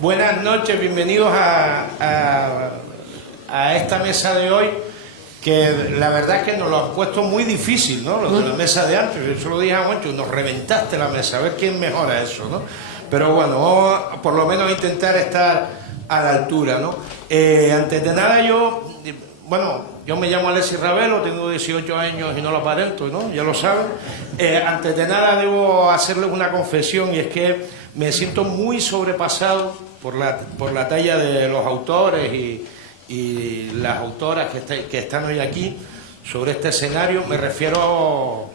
Buenas noches, bienvenidos a esta mesa de hoy, que la verdad es que nos lo han puesto muy difícil, ¿no? Lo de la mesa de antes, yo se lo dije a Moncho, nos reventaste la mesa, a ver quién mejora eso, ¿no? Pero bueno, vamos por lo menos a intentar estar a la altura, ¿no? Antes de nada yo me llamo Alexis Ravelo, tengo 18 años y no lo aparento, ¿no? Ya lo saben. Antes de nada debo hacerles una confesión, y es que me siento muy sobrepasado por la talla de los autores y las autoras que están hoy aquí sobre este escenario. Me refiero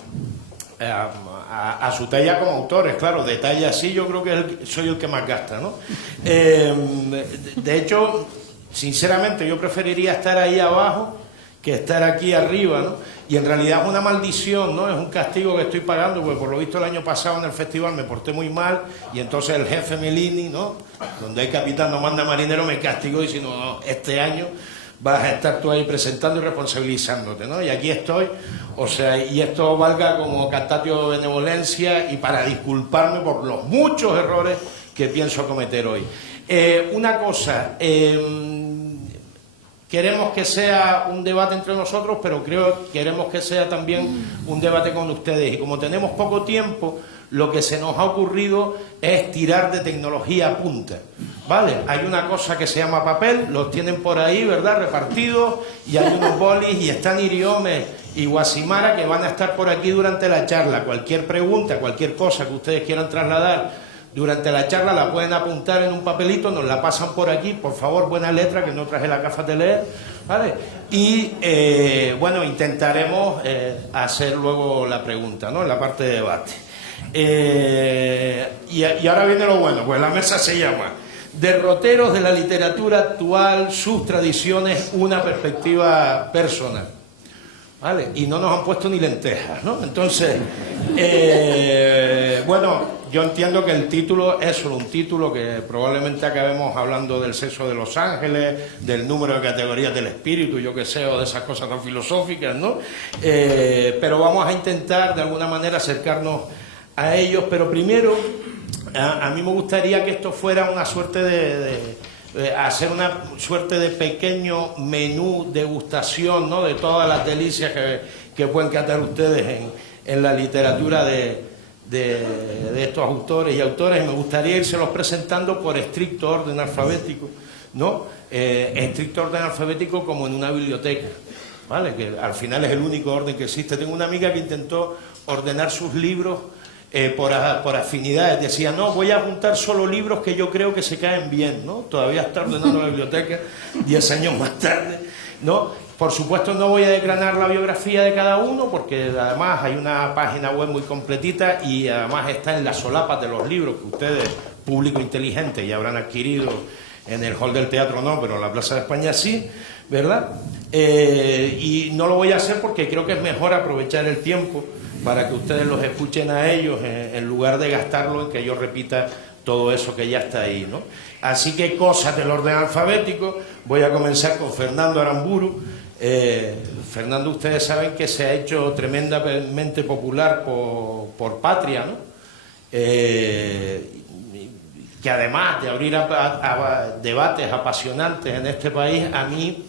a su talla como autores, claro, de talla así yo creo que soy el que más gasta, ¿no? De hecho, sinceramente yo preferiría estar ahí abajo que estar aquí arriba, ¿no? Y en realidad es una maldición, ¿no? Es un castigo que estoy pagando, porque por lo visto el año pasado en el festival me porté muy mal, y entonces el jefe Melini, ¿no? Donde hay capitán no manda marinero, me castigó diciendo, no, este año vas a estar tú ahí presentando y responsabilizándote, ¿no? Y aquí estoy, o sea, y esto valga como captatio de benevolencia y para disculparme por los muchos errores que pienso cometer hoy. Una cosa, queremos que sea un debate entre nosotros, pero queremos que sea también un debate con ustedes. Y como tenemos poco tiempo, lo que se nos ha ocurrido es tirar de tecnología punta, ¿vale? Hay una cosa que se llama papel, los tienen por ahí, ¿verdad?, repartidos, y hay unos bolis, y están Iriome y Guasimara, que van a estar por aquí durante la charla. Cualquier pregunta, cualquier cosa que ustedes quieran trasladar durante la charla la pueden apuntar en un papelito, nos la pasan por aquí, por favor, buena letra, que no traje la gafas de leer, ¿vale? Y, intentaremos hacer luego la pregunta, ¿no?, en la parte de debate. Y ahora viene lo bueno, pues la mesa se llama Derroteros de la literatura actual, sus tradiciones, una perspectiva personal, ¿vale? Y no nos han puesto ni lentejas, ¿no? Entonces, yo entiendo que el título es solo un título, que probablemente acabemos hablando del sexo de los ángeles, del número de categorías del espíritu, yo qué sé, o de esas cosas tan filosóficas, ¿no? Pero vamos a intentar de alguna manera acercarnos a ellos, pero primero a mí me gustaría que esto fuera una suerte hacer una suerte de pequeño menú degustación, ¿no?, de todas las delicias que pueden catar ustedes en la literatura de estos autores y autoras, y me gustaría irselos presentando por estricto orden alfabético, ¿no? Estricto orden alfabético como en una biblioteca, ¿vale? Que al final es el único orden que existe. Tengo una amiga que intentó ordenar sus libros por afinidades, decía, no, voy a apuntar solo libros que yo creo que se caen bien, ¿no? Todavía está ordenando la biblioteca 10 años más tarde, ¿no? Por supuesto no voy a desgranar la biografía de cada uno, porque además hay una página web muy completita, y además está en las solapas de los libros que ustedes, público inteligente, ya habrán adquirido en el hall del teatro, no, pero en la Plaza de España sí, ¿verdad? Y no lo voy a hacer porque creo que es mejor aprovechar el tiempo para que ustedes los escuchen a ellos, en lugar de gastarlo en que yo repita todo eso que ya está ahí, ¿no? Así que cosas del orden alfabético. Voy a comenzar con Fernando Aramburu. Fernando, ustedes saben que se ha hecho tremendamente popular por Patria, ¿no? Que además de abrir a debates apasionantes en este país, a mí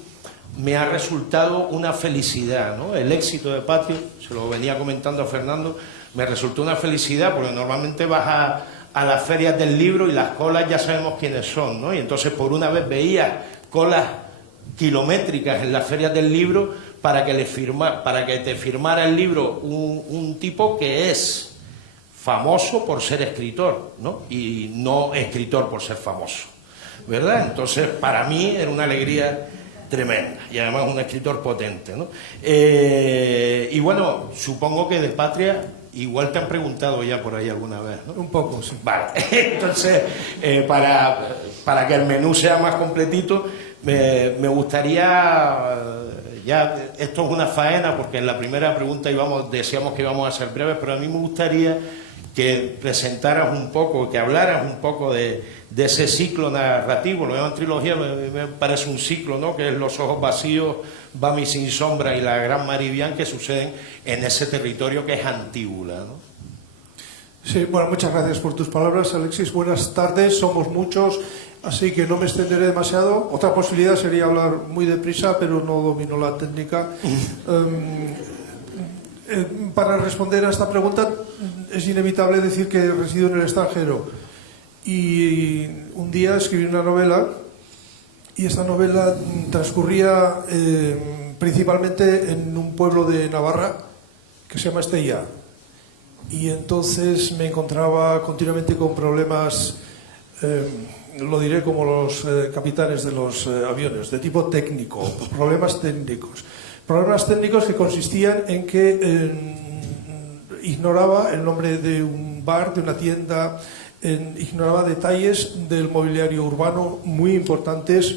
me ha resultado una felicidad, ¿no? El éxito de Patria, se lo venía comentando a Fernando, me resultó una felicidad, porque normalmente vas a las ferias del libro y las colas ya sabemos quiénes son, ¿no? Y entonces por una vez veías colas kilométricas en las ferias del libro para que te firmara el libro un tipo que es famoso por ser escritor, ¿no? Y no escritor por ser famoso, ¿verdad? Entonces para mí era una alegría tremenda, y además un escritor potente, ¿no? Y bueno, supongo que de Patria igual te han preguntado ya por ahí alguna vez, ¿no? Un poco, sí. Vale, entonces para que el menú sea más completito, me gustaría, ya esto es una faena, porque en la primera pregunta decíamos que íbamos a ser breves, pero a mí me gustaría que presentaras un poco, que hablaras un poco de ese ciclo narrativo. Lo llaman trilogía, me parece un ciclo, ¿no?, que es Los ojos vacíos, Bami sin sombra y La gran Maribián, que suceden en ese territorio que es Antíbula, ¿no? Sí, bueno, muchas gracias por tus palabras, Alexis. Buenas tardes, somos muchos, así que no me extenderé demasiado. Otra posibilidad sería hablar muy deprisa, pero no domino la técnica. Para responder a esta pregunta es inevitable decir que resido en el extranjero. Y un día escribí una novela, y esta novela transcurría principalmente en un pueblo de Navarra que se llama Estella. Y entonces me encontraba continuamente con problemas, lo diré como los capitanes de los aviones, de tipo técnico, problemas técnicos. Problemas técnicos que consistían en que ignoraba el nombre de un bar, de una tienda, ignoraba detalles del mobiliario urbano muy importantes.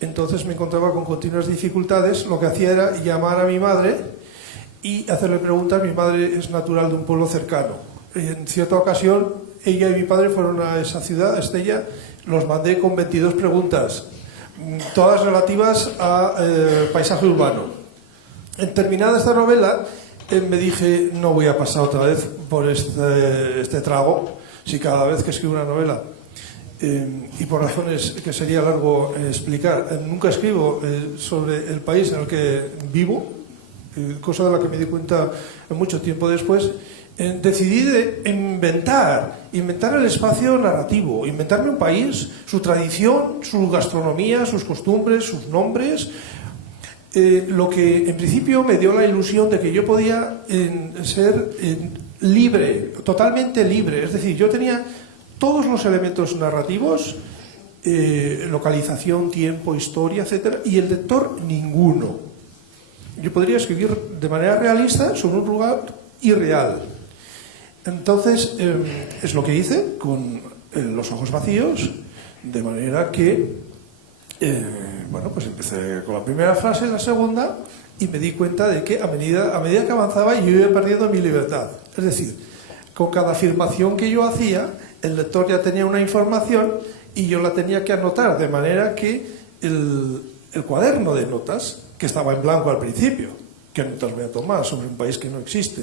Entonces me encontraba con continuas dificultades. Lo que hacía era llamar a mi madre y hacerle preguntas. Mi madre es natural de un pueblo cercano. En cierta ocasión, ella y mi padre fueron a esa ciudad, a Estella. Los mandé con 22 preguntas, todas relativas a paisaje urbano. En terminada esta novela, me dije, no voy a pasar otra vez por este trago, si cada vez que escribo una novela, y por razones que sería largo explicar, nunca escribo sobre el país en el que vivo, cosa de la que me di cuenta mucho tiempo después. Decidí de inventar el espacio narrativo, inventarme un país, su tradición, su gastronomía, sus costumbres, sus nombres, lo que en principio me dio la ilusión de que yo podía ser libre, totalmente libre. Es decir, yo tenía todos los elementos narrativos, localización, tiempo, historia, etcétera, y el lector ninguno. Yo podría escribir de manera realista sobre un lugar irreal. Entonces, es lo que hice con los ojos vacíos, de manera que, bueno, pues empecé con la primera frase, la segunda, y me di cuenta de que a medida que avanzaba yo iba perdiendo mi libertad. Es decir, con cada afirmación que yo hacía, el lector ya tenía una información y yo la tenía que anotar, de manera que el cuaderno de notas, que estaba en blanco al principio, ¿qué notas voy a tomar sobre un país que no existe?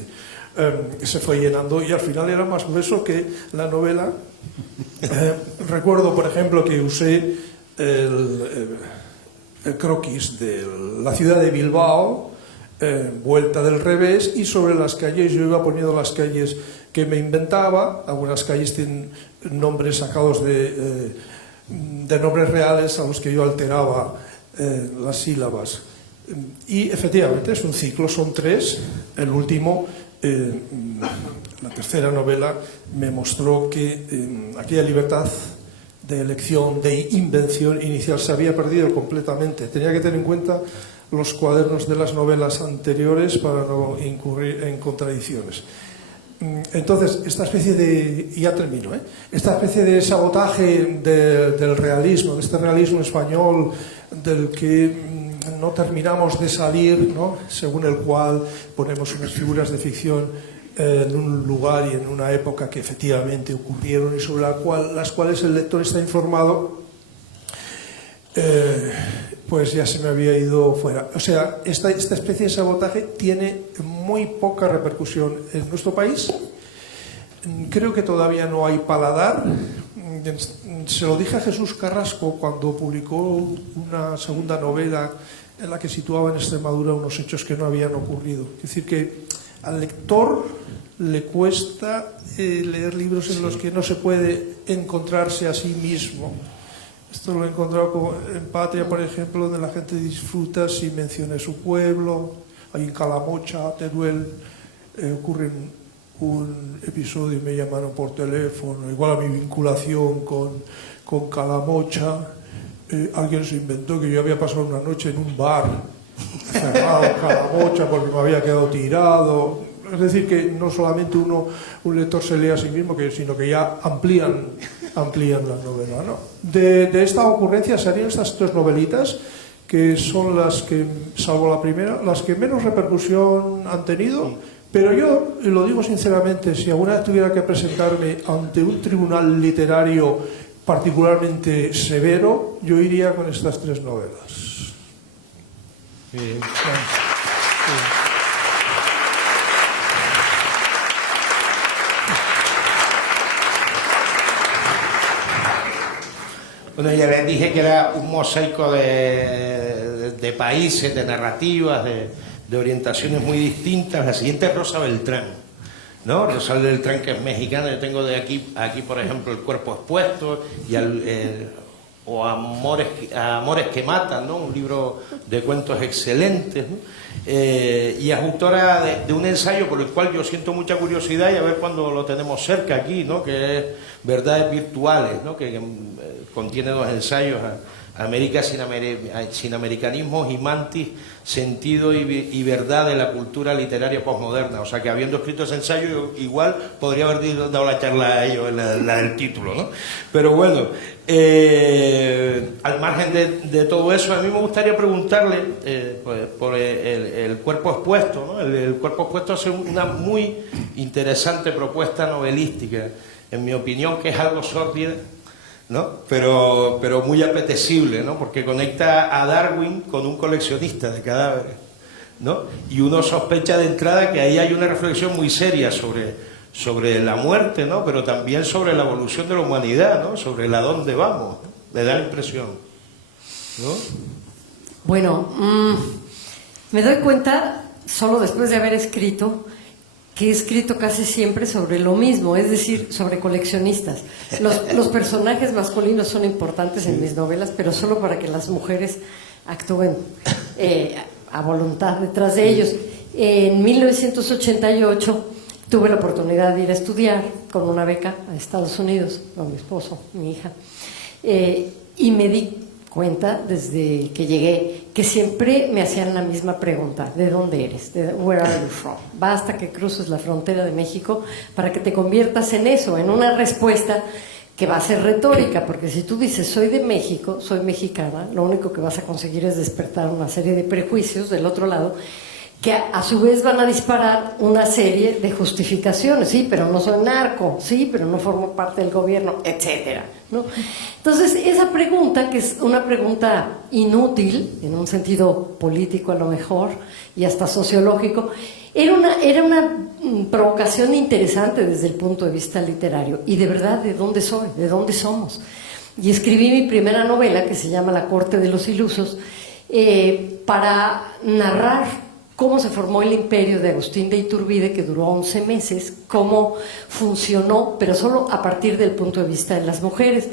Se fue llenando y al final era más grueso que la novela. Recuerdo, por ejemplo, que usé el croquis de la ciudad de Bilbao, vuelta del revés, y sobre las calles yo iba poniendo las calles que me inventaba. Algunas calles tienen nombres sacados de nombres reales a los que yo alteraba las sílabas. Y efectivamente es un ciclo, son 3. El último, la tercera novela, me mostró que aquella libertad de elección, de invención inicial se había perdido completamente. Tenía que tener en cuenta los cuadernos de las novelas anteriores para no incurrir en contradicciones. Entonces, esta especie de, y ya termino, esta especie de sabotaje del realismo, de este realismo español del que no terminamos de salir, ¿no? Según el cual ponemos unas figuras de ficción en un lugar y en una época que efectivamente ocurrieron y sobre las cuales el lector está informado, pues ya se me había ido fuera. O sea, esta especie de sabotaje tiene muy poca repercusión en nuestro país. Creo que todavía no hay paladar. Se lo dije a Jesús Carrasco cuando publicó una segunda novela en la que situaba en Extremadura unos hechos que no habían ocurrido. Es decir, que al lector le cuesta leer libros en los que no se puede encontrarse a sí mismo. Esto lo he encontrado en Patria, por ejemplo, donde la gente disfruta si menciona su pueblo. Ahí en Calamocha, Teruel, ocurre un episodio y me llamaron por teléfono, igual a mi vinculación con Calamocha. Alguien se inventó que yo había pasado una noche en un bar cerrado en Calamocha porque me había quedado tirado. Es decir, que no solamente un lector se lee a sí mismo, sino que ya amplían la novela, ¿no? De esta ocurrencia salieron estas 3 novelitas, que son las que, salvo la primera, las que menos repercusión han tenido. Pero yo, y lo digo sinceramente, si alguna vez tuviera que presentarme ante un tribunal literario particularmente severo, yo iría con estas 3 novelas. Sí. Bueno, ya les dije que era un mosaico de países, de narrativas, de orientaciones muy distintas. La siguiente es Rosa Beltrán, ¿no? Rosa Beltrán, que es mexicana. Yo tengo de aquí por ejemplo, El cuerpo expuesto o Amores que matan, ¿no? Un libro de cuentos excelentes, ¿no? Y es autora de un ensayo por el cual yo siento mucha curiosidad, y a ver cuando lo tenemos cerca aquí, ¿no? Que es Verdades virtuales, ¿no? Que contiene 2 ensayos: América sin americanismos y Mantis, sentido y verdad de la cultura literaria posmoderna. O sea que, habiendo escrito ese ensayo, yo igual podría haber dado la charla a ellos, la del título, ¿no? Pero bueno, al margen de todo eso, a mí me gustaría preguntarle pues, por el cuerpo expuesto, ¿no? El cuerpo expuesto hace una muy interesante propuesta novelística, en mi opinión, que es algo sórdida, ¿no? Pero muy apetecible, ¿no? Porque conecta a Darwin con un coleccionista de cadáveres, ¿no? Y uno sospecha de entrada que ahí hay una reflexión muy seria sobre la muerte, ¿no? Pero también sobre la evolución de la humanidad, ¿no? Sobre el a dónde vamos, ¿no? Me da la impresión, ¿no? Bueno, me doy cuenta, solo después de haber escrito, que he escrito casi siempre sobre lo mismo, es decir, sobre coleccionistas. Los personajes masculinos son importantes en mis novelas, pero solo para que las mujeres actúen a voluntad detrás de ellos. En 1988 tuve la oportunidad de ir a estudiar con una beca a Estados Unidos, con mi esposo, mi hija, y me di cuenta desde que llegué que siempre me hacían la misma pregunta: ¿de dónde eres? Where are you from? Basta que cruces la frontera de México para que te conviertas en eso, en una respuesta que va a ser retórica, porque si tú dices soy de México, soy mexicana, lo único que vas a conseguir es despertar una serie de prejuicios del otro lado, que a su vez van a disparar una serie de justificaciones. Sí, pero no soy narco, sí, pero no formo parte del gobierno, etcétera, ¿no? Entonces, esa pregunta, que es una pregunta inútil, en un sentido político a lo mejor, y hasta sociológico, era una provocación interesante desde el punto de vista literario. Y de verdad, ¿de dónde soy? ¿De dónde somos? Y escribí mi primera novela, que se llama La corte de los ilusos, para narrar cómo se formó el imperio de Agustín de Iturbide, que duró 11 meses, cómo funcionó, pero solo a partir del punto de vista de las mujeres.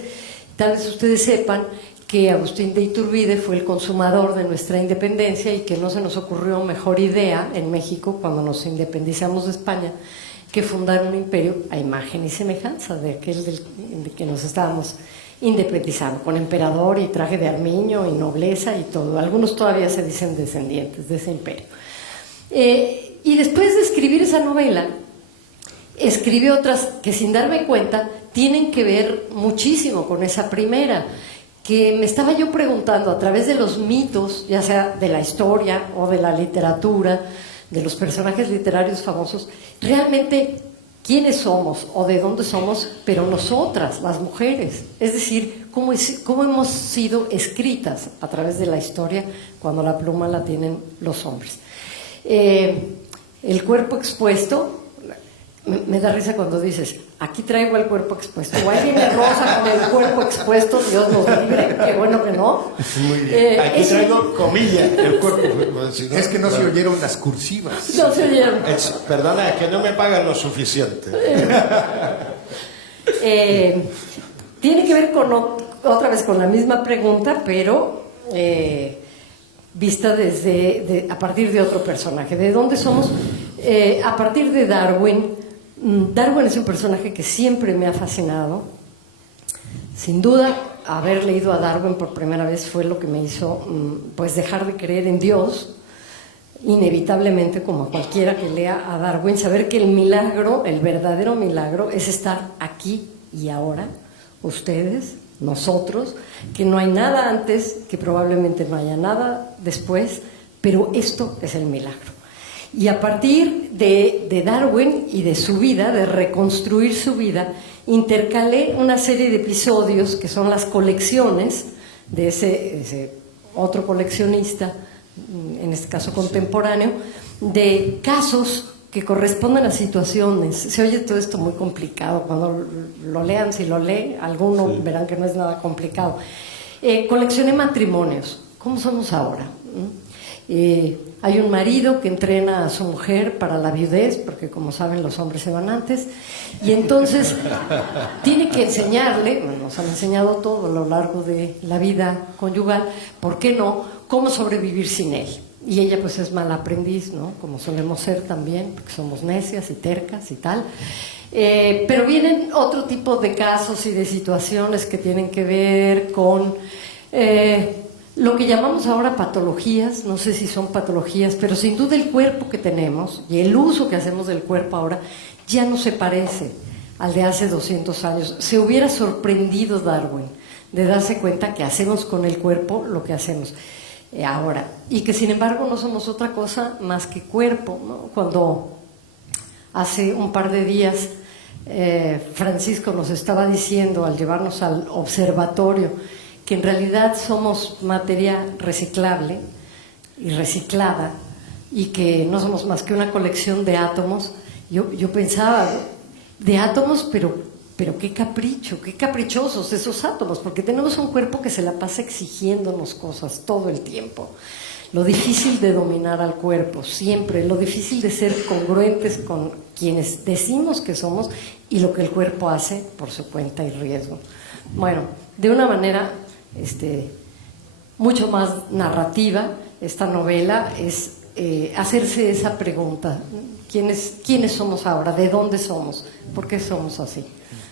Tal vez ustedes sepan que Agustín de Iturbide fue el consumador de nuestra independencia y que no se nos ocurrió mejor idea en México, cuando nos independizamos de España, que fundar un imperio a imagen y semejanza de aquel de que nos estábamos independizando, con emperador y traje de armiño y nobleza y todo. Algunos todavía se dicen descendientes de ese imperio. Y después de escribir esa novela, escribí otras que, sin darme cuenta, tienen que ver muchísimo con esa primera, que me estaba yo preguntando a través de los mitos, ya sea de la historia o de la literatura, de los personajes literarios famosos, realmente quiénes somos o de dónde somos, pero nosotras, las mujeres, es decir, cómo hemos sido escritas a través de la historia cuando la pluma la tienen los hombres. El cuerpo expuesto, me da risa cuando dices, aquí traigo el cuerpo expuesto, o ahí viene Rosa con el cuerpo expuesto, Dios nos libre, qué bueno que no. Muy bien. Aquí traigo comillas, el cuerpo. Si no, es que no se oyeron las cursivas. No se oyeron. Perdona, es que no me pagan lo suficiente. Tiene que ver con otra vez con la misma pregunta, pero vista a partir de otro personaje. ¿De dónde somos? A partir de Darwin. Darwin es un personaje que siempre me ha fascinado. Sin duda, haber leído a Darwin por primera vez fue lo que me hizo pues dejar de creer en Dios, inevitablemente, como cualquiera que lea a Darwin, saber que el milagro, el verdadero milagro, es estar aquí y ahora, ustedes, nosotros, que no hay nada antes, que probablemente no haya nada después, pero esto es el milagro. Y a partir de Darwin y de su vida, de reconstruir su vida, intercalé una serie de episodios que son las colecciones de ese otro coleccionista, en este caso contemporáneo, de casos que corresponden a situaciones. Se oye todo esto muy complicado. Cuando lo lean, si lo lee, algunos verán que no es nada complicado. Coleccioné matrimonios. ¿Cómo somos ahora? Hay un marido que entrena a su mujer para la viudez, porque como saben los hombres se van antes, y entonces tiene que enseñarle, nos han enseñado todo a lo largo de la vida conyugal, ¿por qué no?, cómo sobrevivir sin él. Y ella pues es mala aprendiz, ¿no?, como solemos ser también, porque somos necias y tercas y tal. Pero vienen otro tipo de casos y de situaciones que tienen que ver con lo que llamamos ahora patologías. No sé si son patologías, pero sin duda el cuerpo que tenemos y el uso que hacemos del cuerpo ahora ya no se parece al de hace 200 años. Se hubiera sorprendido Darwin de darse cuenta que hacemos con el cuerpo lo que hacemos ahora, y que sin embargo no somos otra cosa más que cuerpo, ¿no? Cuando hace un par de días Francisco nos estaba diciendo, al llevarnos al observatorio, que en realidad somos materia reciclable y reciclada, y que no somos más que una colección de átomos. Yo pensaba, de átomos, pero qué capricho, qué caprichosos esos átomos, porque tenemos un cuerpo que se la pasa exigiéndonos cosas todo el tiempo. Lo difícil de dominar al cuerpo, siempre, lo difícil de ser congruentes con quienes decimos que somos y lo que el cuerpo hace por su cuenta y riesgo. Bueno, de una manera mucho más narrativa, esta novela es hacerse esa pregunta: ¿quiénes somos ahora? ¿De dónde somos? ¿Por qué somos así?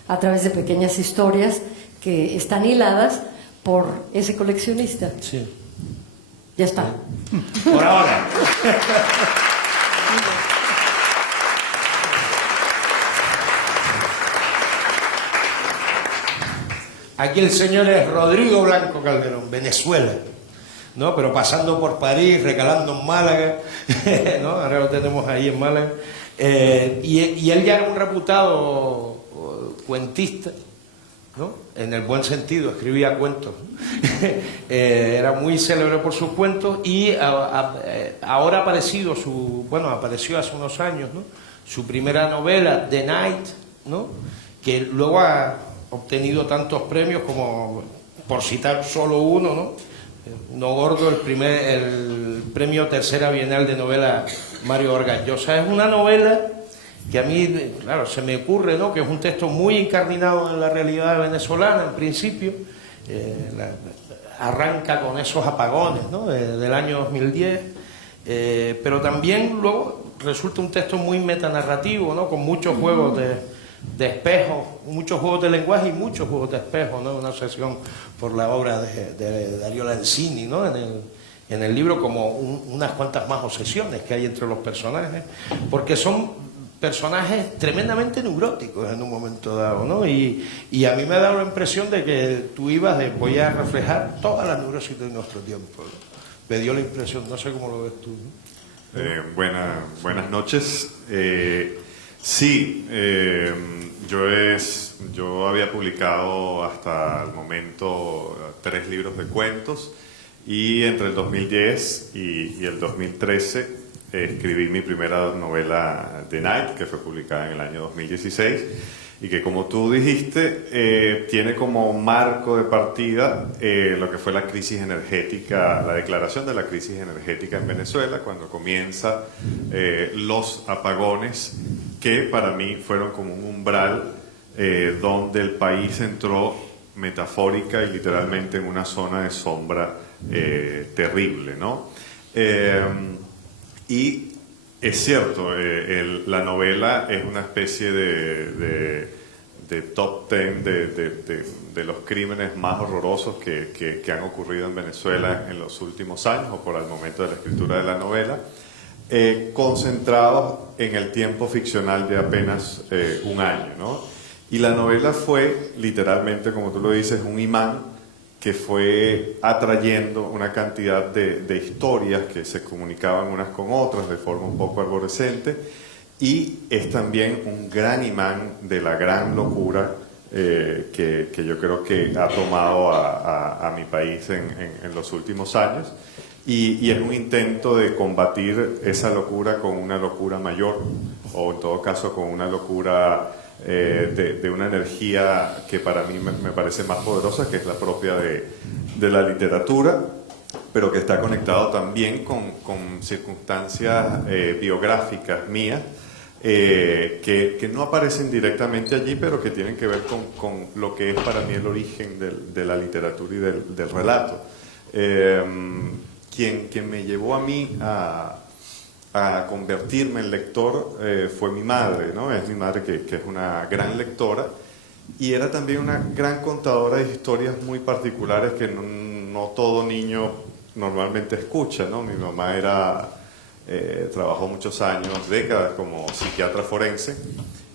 A través de pequeñas historias que están hiladas por ese coleccionista. Sí. Ya está. Por ahora. Aquí el señor es Rodrigo Blanco Calderón, Venezuela, ¿no? Pero pasando por París, recalando en Málaga, ¿no? Ahora lo tenemos ahí en Málaga. Y él ya era un reputado cuentista, ¿no? En el buen sentido, escribía cuentos. Era muy célebre por sus cuentos, y ahora apareció hace unos años, ¿no?, su primera novela, The Night, ¿no?, que luego ha obtenido tantos premios como, por citar solo uno, ¿no?, no gordo, el premio Tercera Bienal de Novela Mario Vargas Llosa. Es una novela que a mí, claro, se me ocurre, ¿no?, que es un texto muy incardinado en la realidad venezolana, en principio. Arranca con esos apagones, ¿no?, del año 2010, pero también luego resulta un texto muy metanarrativo, ¿no?, con muchos juegos de espejos, muchos juegos de lenguaje y muchos juegos de espejos, ¿no?, una obsesión por la obra de Darío Lancini, ¿no?, en el libro, como unas cuantas más obsesiones que hay entre los personajes, porque son personajes tremendamente neuróticos en un momento dado, ¿no? Y a mí me ha dado la impresión de que tú ibas de voy a reflejar toda la neurosis de nuestro tiempo, ¿no? Me dio la impresión, no sé cómo lo ves tú, ¿no? Buenas noches. Yo había publicado hasta el momento 3 libros de cuentos, y entre el 2010 y el 2013 escribí mi primera novela, The Night, que fue publicada en el año 2016, y que, como tú dijiste, tiene como marco de partida lo que fue la crisis energética, la declaración de la crisis energética en Venezuela, cuando comienza los apagones, que para mí fueron como un umbral donde el país entró metafórica y literalmente en una zona de sombra terrible, ¿no? Y es cierto, la novela es una especie de top 10 de los crímenes más horrorosos que han ocurrido en Venezuela en los últimos años, o por el momento de la escritura de la novela, concentrados en el tiempo ficcional de apenas un año, ¿no? Y la novela fue, literalmente, como tú lo dices, un imán que fue atrayendo una cantidad de historias que se comunicaban unas con otras de forma un poco arborescente, y es también un gran imán de la gran locura que yo creo que ha tomado a mi país en los últimos años, y es un intento de combatir esa locura con una locura mayor, o en todo caso con una locura de una energía que para mí me parece más poderosa, que es la propia de la literatura, pero que está conectado también con circunstancias biográficas mías, que no aparecen directamente allí, pero que tienen que ver con lo que es para mí el origen de la literatura y del relato. Quien me llevó a mí a convertirme en lector fue mi madre, ¿no? Es mi madre que es una gran lectora y era también una gran contadora de historias muy particulares que no todo niño normalmente escucha, ¿no? Mi mamá trabajó muchos años, décadas como psiquiatra forense,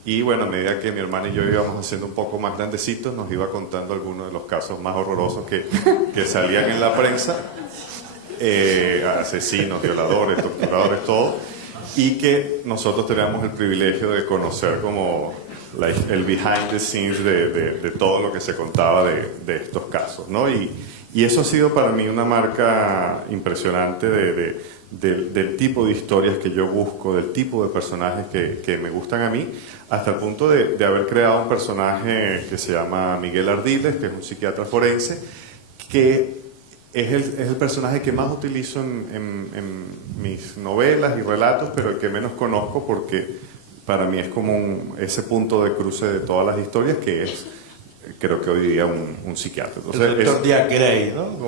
y bueno, a medida que mi hermana y yo íbamos haciendo un poco más grandecitos, nos iba contando algunos de los casos más horrorosos que salían en la prensa, asesinos, violadores, torturadores, todo, y que nosotros teníamos el privilegio de conocer como el behind the scenes de todo lo que se contaba de estos casos, ¿no? Y eso ha sido para mí una marca impresionante del tipo de historias que yo busco, del tipo de personajes que me gustan a mí, hasta el punto de haber creado un personaje que se llama Miguel Ardiles, que es un psiquiatra forense, que es el personaje que más utilizo en mis novelas y relatos, pero el que menos conozco porque para mí es como ese punto de cruce de todas las historias que es, creo que hoy día, un psiquiatra. Entonces, el doctor Díaz Grey, ¿no?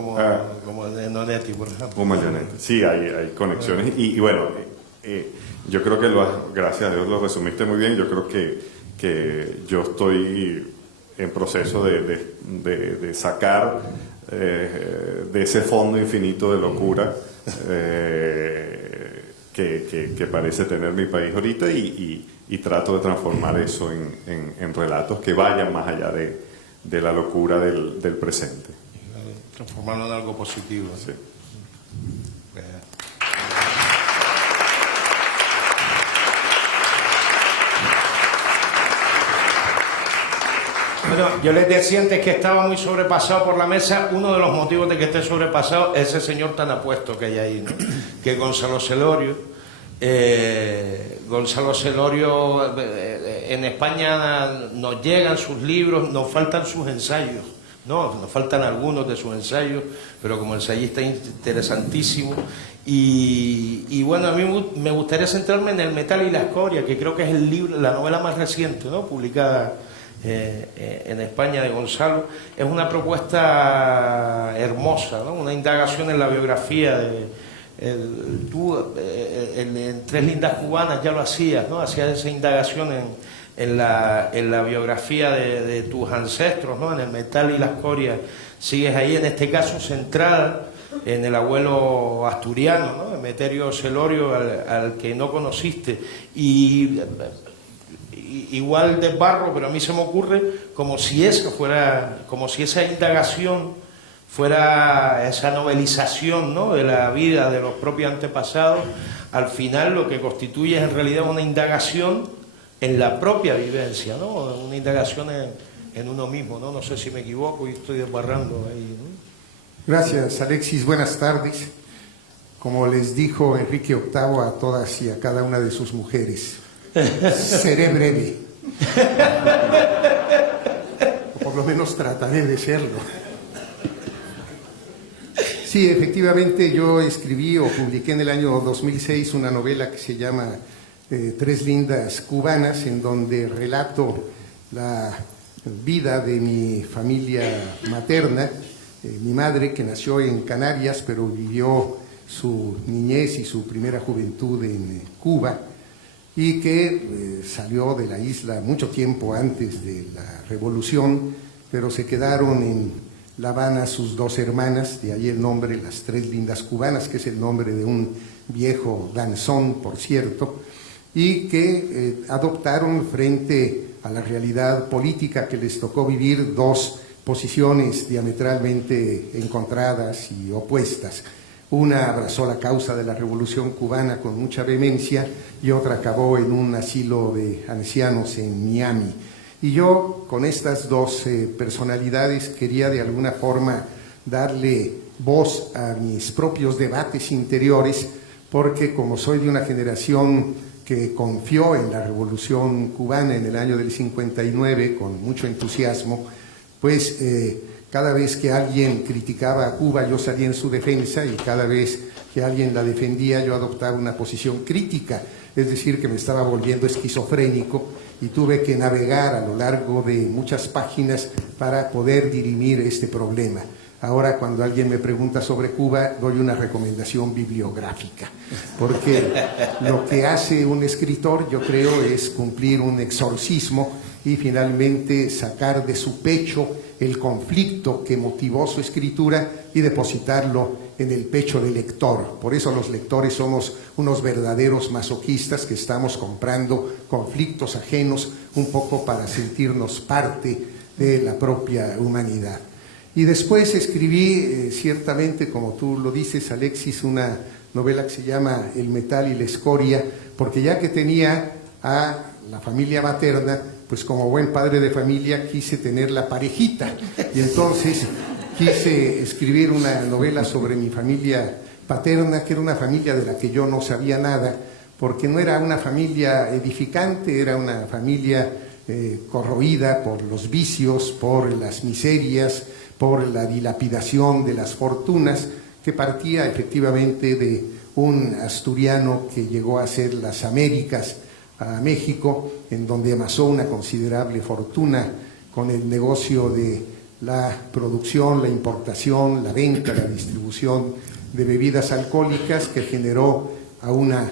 Como el de Nonetti, por ejemplo. Como el de Nonetti. Sí, hay conexiones. Y bueno, yo creo que gracias a Dios lo resumiste muy bien. Yo creo que yo estoy en proceso de sacar de ese fondo infinito de locura que parece tener mi país ahorita y trato de transformar eso en relatos que vayan más allá de la locura del presente. Transformarlo en algo positivo, ¿no? Sí. Bueno, yo les decía antes que estaba muy sobrepasado por la mesa. Uno de los motivos de que esté sobrepasado es ese señor tan apuesto que hay ahí, ¿no? Que Gonzalo Celorio. Gonzalo Celorio, en España nos llegan sus libros, nos faltan sus ensayos, ¿no? Nos faltan algunos de sus ensayos, pero como ensayista interesantísimo. Y bueno, a mí me gustaría centrarme en El metal y la escoria, que creo que es la novela más reciente, ¿no? Publicada en España de Gonzalo. Es una propuesta hermosa, ¿no? Una indagación en la biografía en Tres lindas cubanas ya lo hacías, ¿no? Hacías esa indagación en la biografía de tus ancestros, ¿no? En El metal y la escoria sigues ahí, en este caso central en el abuelo asturiano, ¿no? Emeterio Celorio, al que no conociste. Y igual desbarro, pero a mí se me ocurre como si esa indagación fuera esa novelización, ¿no? De la vida de los propios antepasados. Al final lo que constituye es en realidad una indagación en la propia vivencia, ¿no? Una indagación en uno mismo, ¿no? No sé si me equivoco y estoy desbarrando ahí, ¿no? Gracias, Alexis. Buenas tardes. Como les dijo Enrique VIII a todas y a cada una de sus mujeres, seré breve. O por lo menos trataré de serlo. Sí, efectivamente yo escribí o publiqué en el año 2006 una novela que se llama Tres lindas cubanas, en donde relato la vida de mi familia materna, mi madre, que nació en Canarias pero vivió su niñez y su primera juventud en Cuba, y que salió de la isla mucho tiempo antes de la revolución, pero se quedaron en La Habana sus dos hermanas, de ahí el nombre Las Tres lindas cubanas, que es el nombre de un viejo danzón, por cierto, y que adoptaron frente a la realidad política que les tocó vivir dos posiciones diametralmente encontradas y opuestas. Una abrazó la causa de la Revolución Cubana con mucha vehemencia y otra acabó en un asilo de ancianos en Miami. Y yo, con estas dos personalidades, quería de alguna forma darle voz a mis propios debates interiores, porque como soy de una generación que confió en la Revolución Cubana en el año del 59 con mucho entusiasmo, pues cada vez que alguien criticaba a Cuba yo salía en su defensa, y cada vez que alguien la defendía yo adoptaba una posición crítica, es decir, que me estaba volviendo esquizofrénico, y tuve que navegar a lo largo de muchas páginas para poder dirimir este problema. Ahora, cuando alguien me pregunta sobre Cuba, doy una recomendación bibliográfica, porque lo que hace un escritor, yo creo, es cumplir un exorcismo y finalmente sacar de su pecho el conflicto que motivó su escritura y depositarlo en el pecho del lector. Por eso los lectores somos unos verdaderos masoquistas que estamos comprando conflictos ajenos un poco para sentirnos parte de la propia humanidad. Y después escribí, ciertamente, como tú lo dices, Alexis, una novela que se llama El metal y la escoria, porque ya que tenía a la familia materna, pues como buen padre de familia quise tener la parejita, y entonces quise escribir una novela sobre mi familia paterna, que era una familia de la que yo no sabía nada, porque no era una familia edificante, era una familia corroída por los vicios, por las miserias, por la dilapidación de las fortunas, que partía efectivamente de un asturiano que llegó a hacer las Américas, a México, en donde amasó una considerable fortuna con el negocio de la producción, la importación, la venta, la distribución de bebidas alcohólicas, que generó a una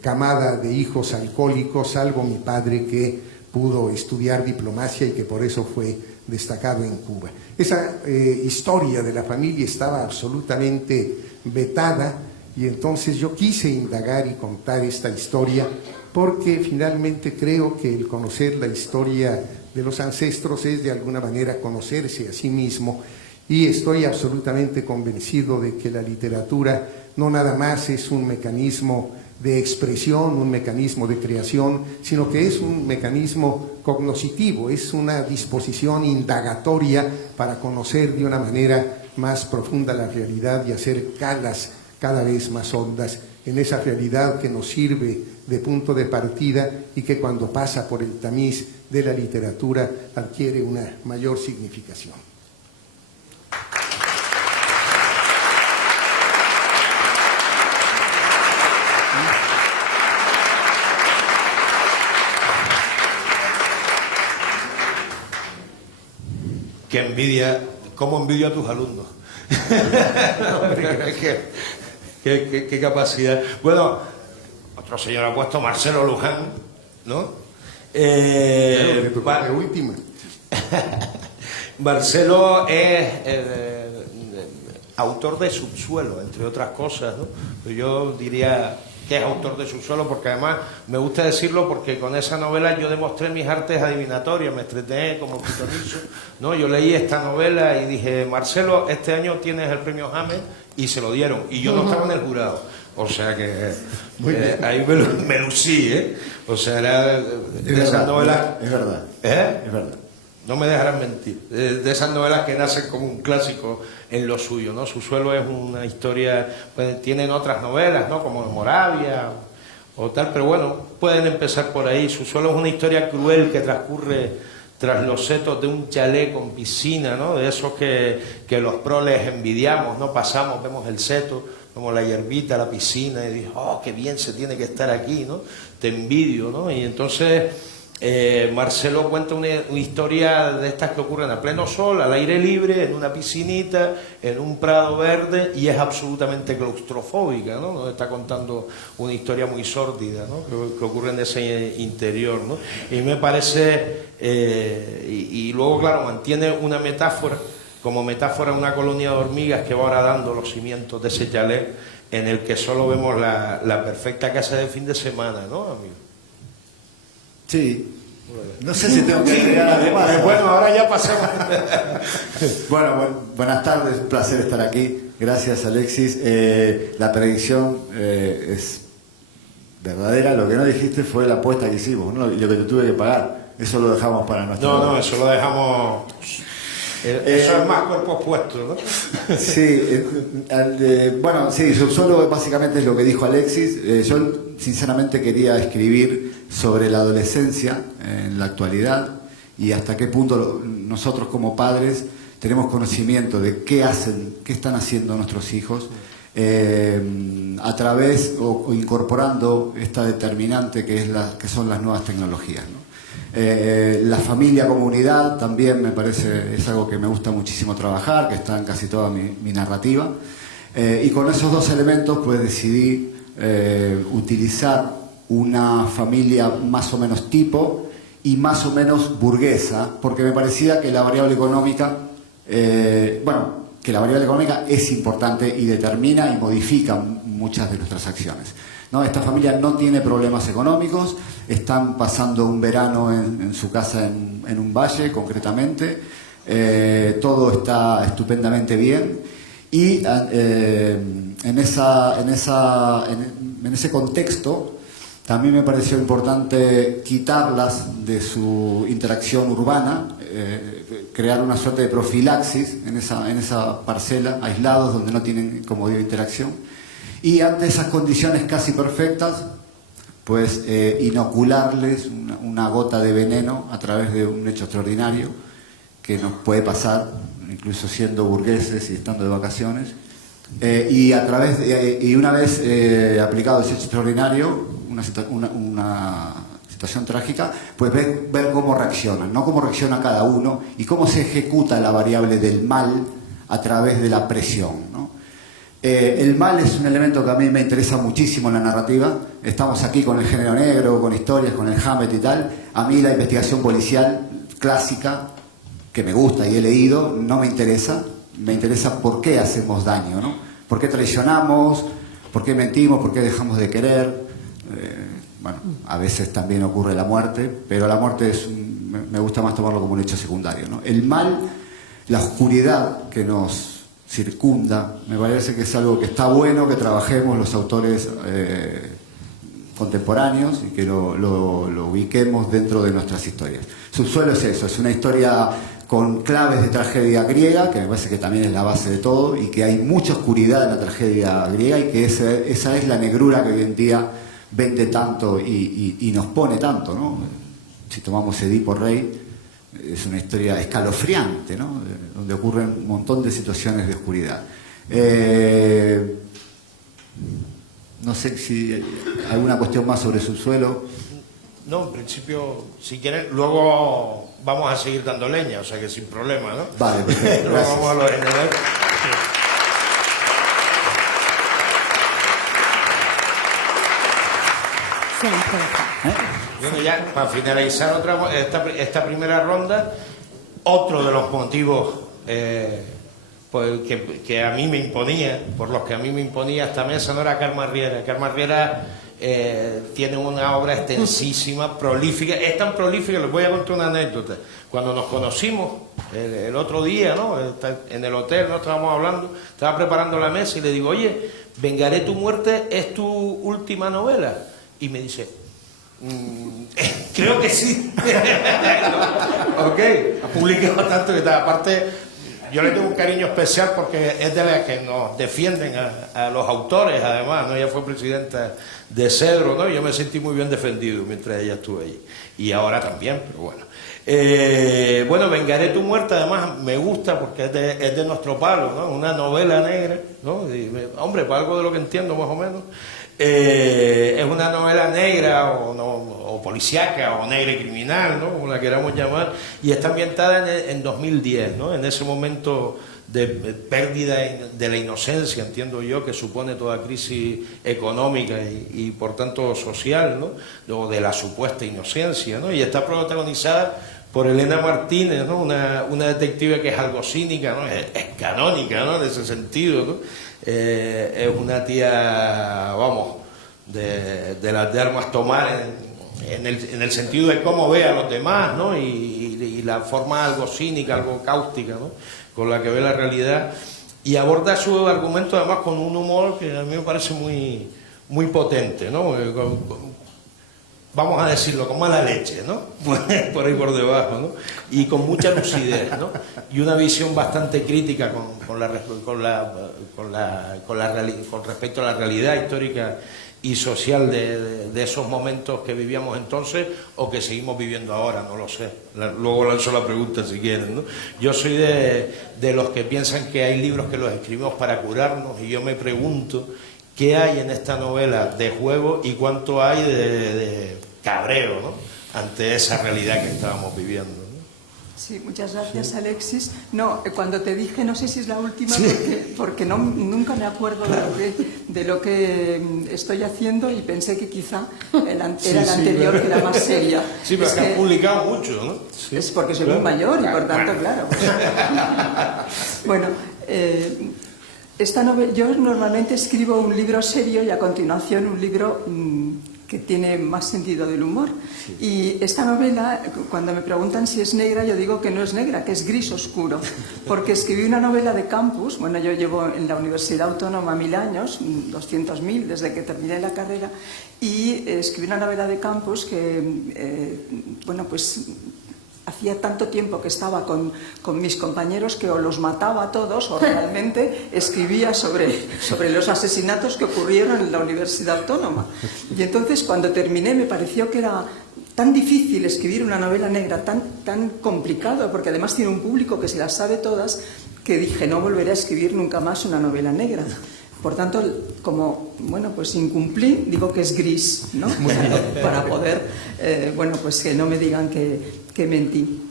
camada de hijos alcohólicos, salvo mi padre, que pudo estudiar diplomacia y que por eso fue destacado en Cuba. Esa historia de la familia estaba absolutamente vetada, y entonces yo quise indagar y contar esta historia, porque finalmente creo que el conocer la historia de los ancestros es de alguna manera conocerse a sí mismo, y estoy absolutamente convencido de que la literatura no nada más es un mecanismo de expresión, un mecanismo de creación, sino que es un mecanismo cognoscitivo, es una disposición indagatoria para conocer de una manera más profunda la realidad y hacer calas cada vez más hondas en esa realidad que nos sirve de punto de partida y que cuando pasa por el tamiz de la literatura adquiere una mayor significación. Qué envidia, cómo envidio a tus alumnos. qué capacidad. Bueno, otro señor ha puesto Marcelo Luján, ¿no? Claro, que tocó la última. Marcelo es autor de Subsuelo, entre otras cosas, ¿no? Yo diría que es autor de Subsuelo, porque además me gusta decirlo porque con esa novela yo demostré mis artes adivinatorias, me estrené como pitonizo, ¿no? Yo leí esta novela y dije, Marcelo, este año tienes el premio James, y se lo dieron, y yo no estaba en el jurado, o sea que ahí me lucí, ¿eh? O sea, era de esas novelas... Es verdad, ¿Eh? es verdad. No me dejarán mentir. De esas novelas que nacen como un clásico en lo suyo, ¿no? Subsuelo es una historia, pues, tienen otras novelas, ¿no? Como Moravia o tal, pero bueno, pueden empezar por ahí. Subsuelo es una historia cruel que transcurre tras los setos de un chalet con piscina, ¿no? De esos que los proles envidiamos, ¿no? Pasamos, vemos el seto, como la hierbita, la piscina, y dices, oh, qué bien se tiene que estar aquí, ¿no? Te envidio, ¿no? Y entonces... Marcelo cuenta una historia de estas que ocurren a pleno sol, al aire libre, en una piscinita, en un prado verde, y es absolutamente claustrofóbica, ¿no? Nos está contando una historia muy sórdida, ¿no? que ocurre en ese interior, ¿no? Y me parece, y luego, claro, mantiene una metáfora, como metáfora una colonia de hormigas que va ahora dando los cimientos de ese chalet, en el que solo vemos la perfecta casa de fin de semana, ¿no, amigo? Sí, no sé si tengo que agregar algo más. Bueno, ahora ya pasamos. Bueno, buenas tardes, un placer estar aquí. Gracias, Alexis. La predicción es verdadera. Lo que no dijiste fue la apuesta que hicimos, ¿no? Y lo que te tuve que pagar. Eso lo dejamos para nuestra... No, eso lo dejamos... Eso es más cuerpos puestos, ¿no? Sí, bueno, sí, Subsuelo básicamente es lo que dijo Alexis. Yo sinceramente quería escribir sobre la adolescencia en la actualidad y hasta qué punto nosotros como padres tenemos conocimiento de qué hacen, qué están haciendo nuestros hijos a través o incorporando esta determinante que son las nuevas tecnologías, ¿no? La familia como unidad también me parece, es algo que me gusta muchísimo trabajar, que está en casi toda mi narrativa, y con esos dos elementos pues decidí utilizar una familia más o menos tipo y más o menos burguesa, porque me parecía que la variable económica que la variable económica es importante y determina y modifica muchas de nuestras acciones, ¿no? Esta familia no tiene problemas económicos, están pasando un verano en su casa en un valle concretamente, todo está estupendamente bien y en ese contexto también me pareció importante quitarlas de su interacción urbana, crear una suerte de profilaxis en esa parcela, aislados, donde no tienen, como digo, interacción. Y ante esas condiciones casi perfectas, pues inocularles una gota de veneno a través de un hecho extraordinario que nos puede pasar, incluso siendo burgueses y estando de vacaciones. Y una vez aplicado ese hecho extraordinario, una situación trágica, pues ver cómo reaccionan, ¿no? Cómo reacciona cada uno y cómo se ejecuta la variable del mal a través de la presión, ¿no? El mal es un elemento que a mí me interesa muchísimo en la narrativa. Estamos aquí con el género negro, con historias, con el Hamlet y tal. A mí la investigación policial clásica, que me gusta y he leído, no me interesa. Me interesa por qué hacemos daño, ¿no? ¿Por qué traicionamos? ¿Por qué mentimos? ¿Por qué dejamos de querer? Bueno, a veces también ocurre la muerte, pero la muerte me gusta más tomarlo como un hecho secundario, ¿no? El mal, la oscuridad que nos circunda, me parece que es algo que está bueno que trabajemos los autores contemporáneos y que lo ubiquemos dentro de nuestras historias. Subsuelo es eso, es una historia con claves de tragedia griega, que me parece que también es la base de todo, y que hay mucha oscuridad en la tragedia griega y que esa es la negrura que hoy en día vende tanto y nos pone tanto, ¿no? Si tomamos Edipo Rey, es una historia escalofriante, ¿no? Donde ocurren un montón de situaciones de oscuridad. No sé si hay alguna cuestión más sobre Subsuelo. No, en principio, si quieren, luego vamos a seguir dando leña, o sea que sin problema, ¿no? Vale, perfecto. Luego vamos a lo general. Bueno, ya para finalizar esta primera ronda, otro de los motivos pues, que a mí me imponía, por los que a mí me imponía esta mesa, no era Carmen Riera. Carmen Riera tiene una obra extensísima, prolífica, es tan prolífica, les voy a contar una anécdota. Cuando nos conocimos el otro día, ¿no? En el hotel, ¿no? Estábamos hablando, estaba preparando la mesa y le digo, oye, Vengaré tu muerte es tu última novela. Y me dice, creo que sí. Ok, ha publicado tanto que tal. Aparte, yo le tengo un cariño especial porque es de las que nos defienden a los autores, además, ¿no? Ella fue presidenta de Cedro, ¿no? Yo me sentí muy bien defendido mientras ella estuvo allí. Y ahora también, pero bueno. Bueno, Vengaré tu muerte, además, me gusta porque es de nuestro palo, ¿no? Una novela negra, ¿no? Hombre, para algo de lo que entiendo más o menos. Es una novela negra o policíaca o negra y criminal, ¿no? Como la queramos llamar, y está ambientada en 2010, ¿no? En ese momento de pérdida de la inocencia, entiendo yo, que supone toda crisis económica y por tanto social, ¿no? O de la supuesta inocencia, ¿no? Y está protagonizada por Elena Martínez, ¿no? Una detective que es algo cínica, ¿no? Es canónica, ¿no? En ese sentido, ¿no? Es una tía, vamos, de las de armas tomar en el sentido de cómo ve a los demás, ¿no? Y la forma algo cínica, algo cáustica, ¿no? Con la que ve la realidad, y aborda su argumento además con un humor que a mí me parece muy, muy potente, ¿no? vamos a decirlo, con mala leche, ¿no? Por ahí por debajo, ¿no? Y con mucha lucidez, ¿no? Y una visión bastante crítica con respecto a la realidad histórica y social de esos momentos que vivíamos entonces o que seguimos viviendo ahora, no lo sé. Luego lanzo la pregunta si quieren, ¿no? Yo soy de los que piensan que hay libros que los escribimos para curarnos, y yo me pregunto qué hay en esta novela de juego y cuánto hay de cabreo, ¿no?, ante esa realidad que estábamos viviendo, ¿no? Sí, muchas gracias, Alexis. No, cuando te dije, no sé si es la última, porque nunca me acuerdo de lo que estoy haciendo, y pensé que quizá era la anterior, que era más seria. Sí, pero es que has publicado mucho, ¿no? Sí, es porque soy muy mayor y por tanto, claro. Bueno, esta novela, yo normalmente escribo un libro serio y a continuación un libro que tiene más sentido del humor. Sí. Y esta novela, cuando me preguntan si es negra, yo digo que no es negra, que es gris oscuro, porque escribí una novela de campus. Bueno, yo llevo en la Universidad Autónoma 1000 años, 200.000 desde que terminé la carrera, y escribí una novela de campus que, bueno, pues hacía tanto tiempo que estaba con mis compañeros que o los mataba a todos o realmente escribía sobre los asesinatos que ocurrieron en la Universidad Autónoma. Y entonces, cuando terminé, me pareció que era tan difícil escribir una novela negra, tan complicado, porque además tiene un público que se las sabe todas, que dije, no volveré a escribir nunca más una novela negra. Por tanto, como, bueno, pues incumplí, digo que es gris, ¿no? Para poder, bueno, pues que no me digan que mentí.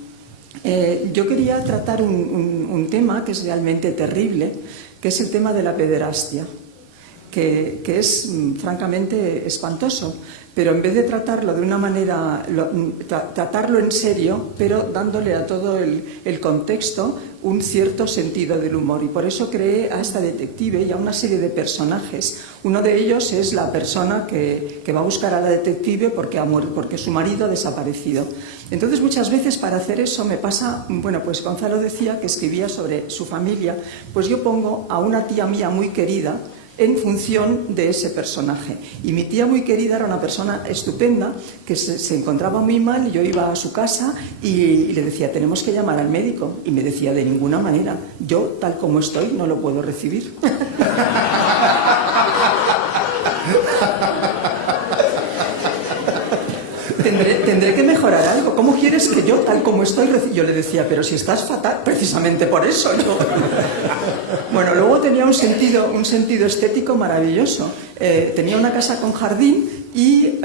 Yo quería tratar un tema que es realmente terrible, que es el tema de la pederastia, que es francamente espantoso, pero en vez de tratarlo de una manera, tratarlo en serio, pero dándole a todo el contexto un cierto sentido del humor. Y por eso creé a esta detective y a una serie de personajes. Uno de ellos es la persona que va a buscar a la detective porque su marido ha desaparecido. Entonces, muchas veces para hacer eso me pasa, bueno, pues Gonzalo decía que escribía sobre su familia, pues yo pongo a una tía mía muy querida en función de ese personaje. Y mi tía muy querida era una persona estupenda que se encontraba muy mal, y yo iba a su casa y le decía, tenemos que llamar al médico. Y me decía, de ninguna manera, yo tal como estoy no lo puedo recibir. Tendré que mejorar algo. ¿Cómo quieres que yo, tal como estoy, yo le decía, pero si estás fatal, precisamente por eso yo. Bueno, luego tenía un sentido estético maravilloso. Tenía una casa con jardín y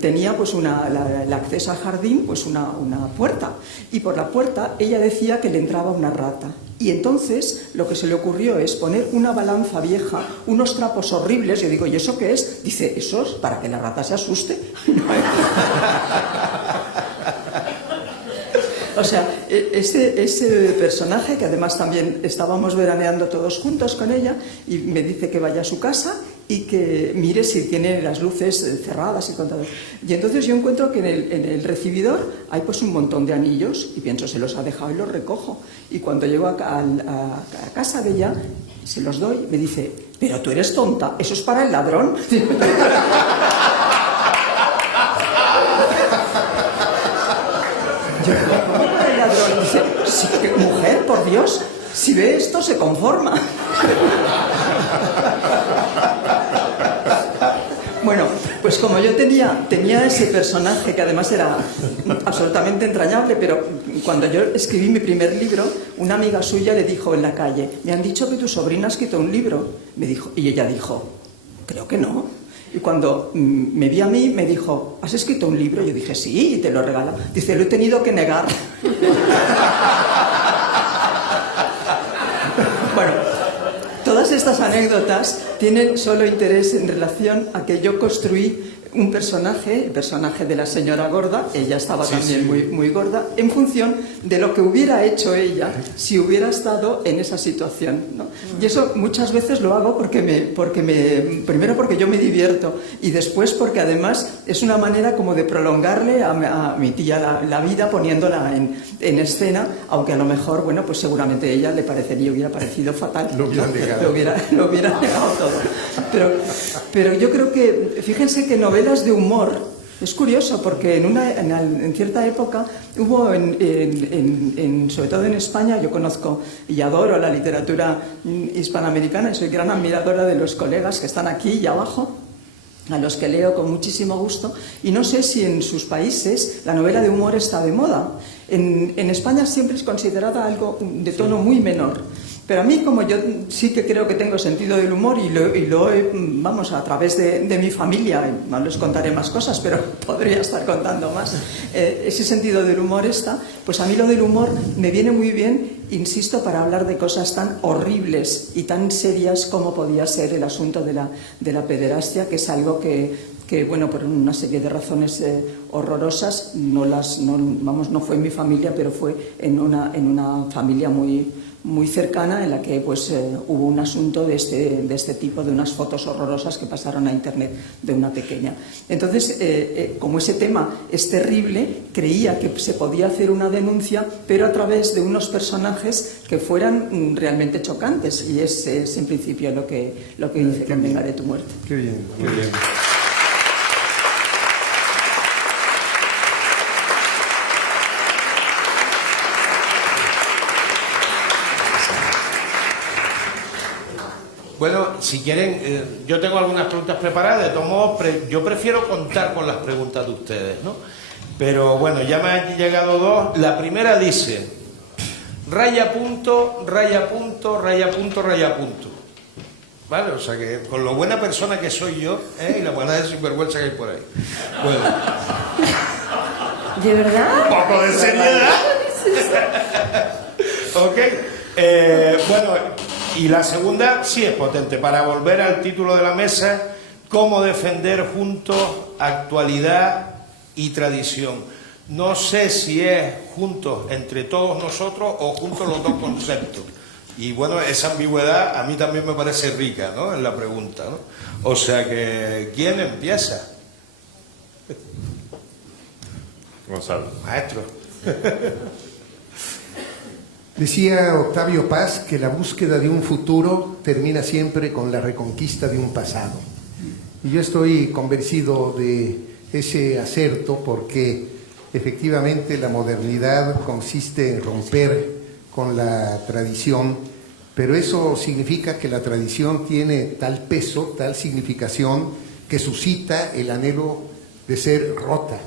tenía pues el acceso al jardín, pues una puerta. Y por la puerta ella decía que le entraba una rata. Y entonces lo que se le ocurrió es poner una balanza vieja, unos trapos horribles. Yo digo, ¿y eso qué es? Dice, eso es para que la rata se asuste. O sea, ese personaje, que además también estábamos veraneando todos juntos con ella, y me dice que vaya a su casa y que mire si tiene las luces cerradas y todo. Y entonces yo encuentro que en el recibidor hay pues un montón de anillos, y pienso, se los ha dejado y los recojo. Y cuando llego a casa de ella, se los doy, me dice, pero tú eres tonta, eso es para el ladrón. Yo, ¿cómo para el ladrón? Dice, sí, mujer, por Dios, si ve esto se conforma. Bueno, pues como yo tenía ese personaje que además era absolutamente entrañable, pero cuando yo escribí mi primer libro, una amiga suya le dijo en la calle, me han dicho que tu sobrina ha escrito un libro. Me dijo, y ella dijo, creo que no. Y cuando me vi a mí, me dijo, ¿has escrito un libro? Yo dije, sí, y te lo regalo. Dice, lo he tenido que negar. Bueno, todas estas anécdotas tienen solo interés en relación a que yo construí un personaje, el personaje de la señora gorda, ella estaba también muy gorda, en función de lo que hubiera hecho ella si hubiera estado en esa situación, ¿no? Y eso muchas veces lo hago primero porque yo me divierto, y después porque además es una manera como de prolongarle a mi tía la vida poniéndola en escena, aunque a lo mejor, bueno, pues seguramente a ella hubiera parecido fatal. Lo hubiera negado todo. Pero yo creo que, fíjense que novelas de humor Es curioso porque en cierta época hubo, sobre todo en España, yo conozco y adoro la literatura hispanoamericana y soy gran admiradora de los colegas que están aquí y abajo, a los que leo con muchísimo gusto, y no sé si en sus países la novela de humor está de moda. En España siempre es considerada algo de tono muy menor. Pero a mí, como yo sí que creo que tengo sentido del humor y vamos, a través de mi familia, no les contaré más cosas, pero podría estar contando más, ese sentido del humor pues a mí lo del humor me viene muy bien, insisto, para hablar de cosas tan horribles y tan serias como podía ser el asunto de la pederastia, que es algo que bueno, por una serie de razones horrorosas, no fue en mi familia, pero fue en una familia muy cercana en la que pues hubo un asunto de este tipo, de unas fotos horrorosas que pasaron a internet de una pequeña. Entonces, como ese tema es terrible, creía que se podía hacer una denuncia, pero a través de unos personajes que fueran realmente chocantes, y es en principio lo que dice con Vengaré tu muerte. Qué bien, qué bien. Bueno, si quieren, yo tengo algunas preguntas preparadas, de todos modos, yo prefiero contar con las preguntas de ustedes, ¿no? Pero bueno, ya me han llegado dos. La primera dice, raya punto, raya punto, raya punto, raya punto. ¿Vale? O sea que con lo buena persona que soy yo, y la buena de sinvergüenza que hay por ahí. Bueno. ¿De verdad? Un poco de seriedad. Ok. Bueno, y la segunda sí es potente. Para volver al título de la mesa, ¿cómo defender juntos actualidad y tradición? No sé si es juntos entre todos nosotros o juntos los dos conceptos. Y bueno, esa ambigüedad a mí también me parece rica, ¿no?, en la pregunta, ¿no? O sea que, ¿quién empieza? Gonzalo. Maestro. Decía Octavio Paz que la búsqueda de un futuro termina siempre con la reconquista de un pasado. Y yo estoy convencido de ese acerto porque efectivamente la modernidad consiste en romper con la tradición, pero eso significa que la tradición tiene tal peso, tal significación, que suscita el anhelo de ser rota,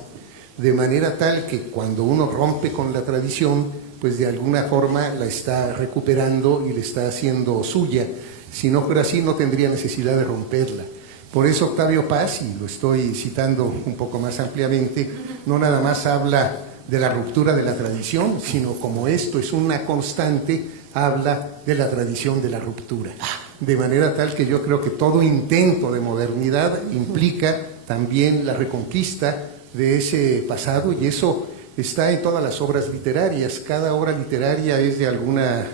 de manera tal que cuando uno rompe con la tradición, pues de alguna forma la está recuperando y la está haciendo suya. Si no fuera así, no tendría necesidad de romperla. Por eso Octavio Paz, y lo estoy citando un poco más ampliamente, no nada más habla de la ruptura de la tradición, sino como esto es una constante, habla de la tradición de la ruptura. De manera tal que yo creo que todo intento de modernidad implica también la reconquista de ese pasado, y eso está en todas las obras literarias. Cada obra literaria es de alguna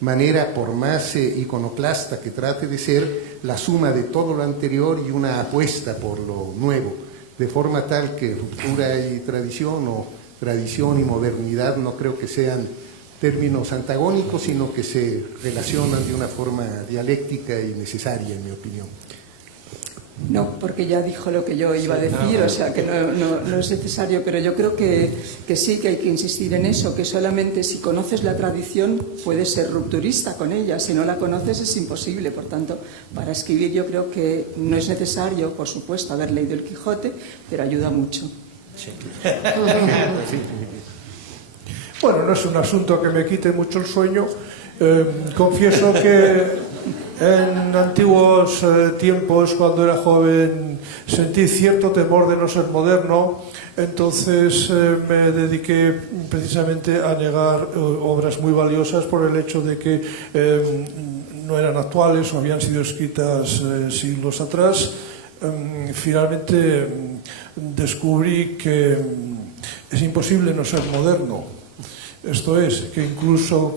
manera, por más iconoclasta que trate de ser, la suma de todo lo anterior y una apuesta por lo nuevo, de forma tal que ruptura y tradición, o tradición y modernidad, no creo que sean términos antagónicos, sino que se relacionan de una forma dialéctica y necesaria, en mi opinión. No, porque ya dijo lo que yo iba a decir, o sea que no es necesario, pero yo creo que sí, que hay que insistir en eso, que solamente si conoces la tradición puedes ser rupturista con ella, si no la conoces es imposible. Por tanto, para escribir yo creo que no es necesario, por supuesto, haber leído el Quijote, pero ayuda mucho. Sí. Bueno, no es un asunto que me quite mucho el sueño. Confieso que en antiguos tiempos, cuando era joven, sentí cierto temor de no ser moderno, entonces me dediqué precisamente a negar obras muy valiosas por el hecho de que no eran actuales o habían sido escritas siglos atrás. Finalmente descubrí que es imposible no ser moderno. Esto es, que incluso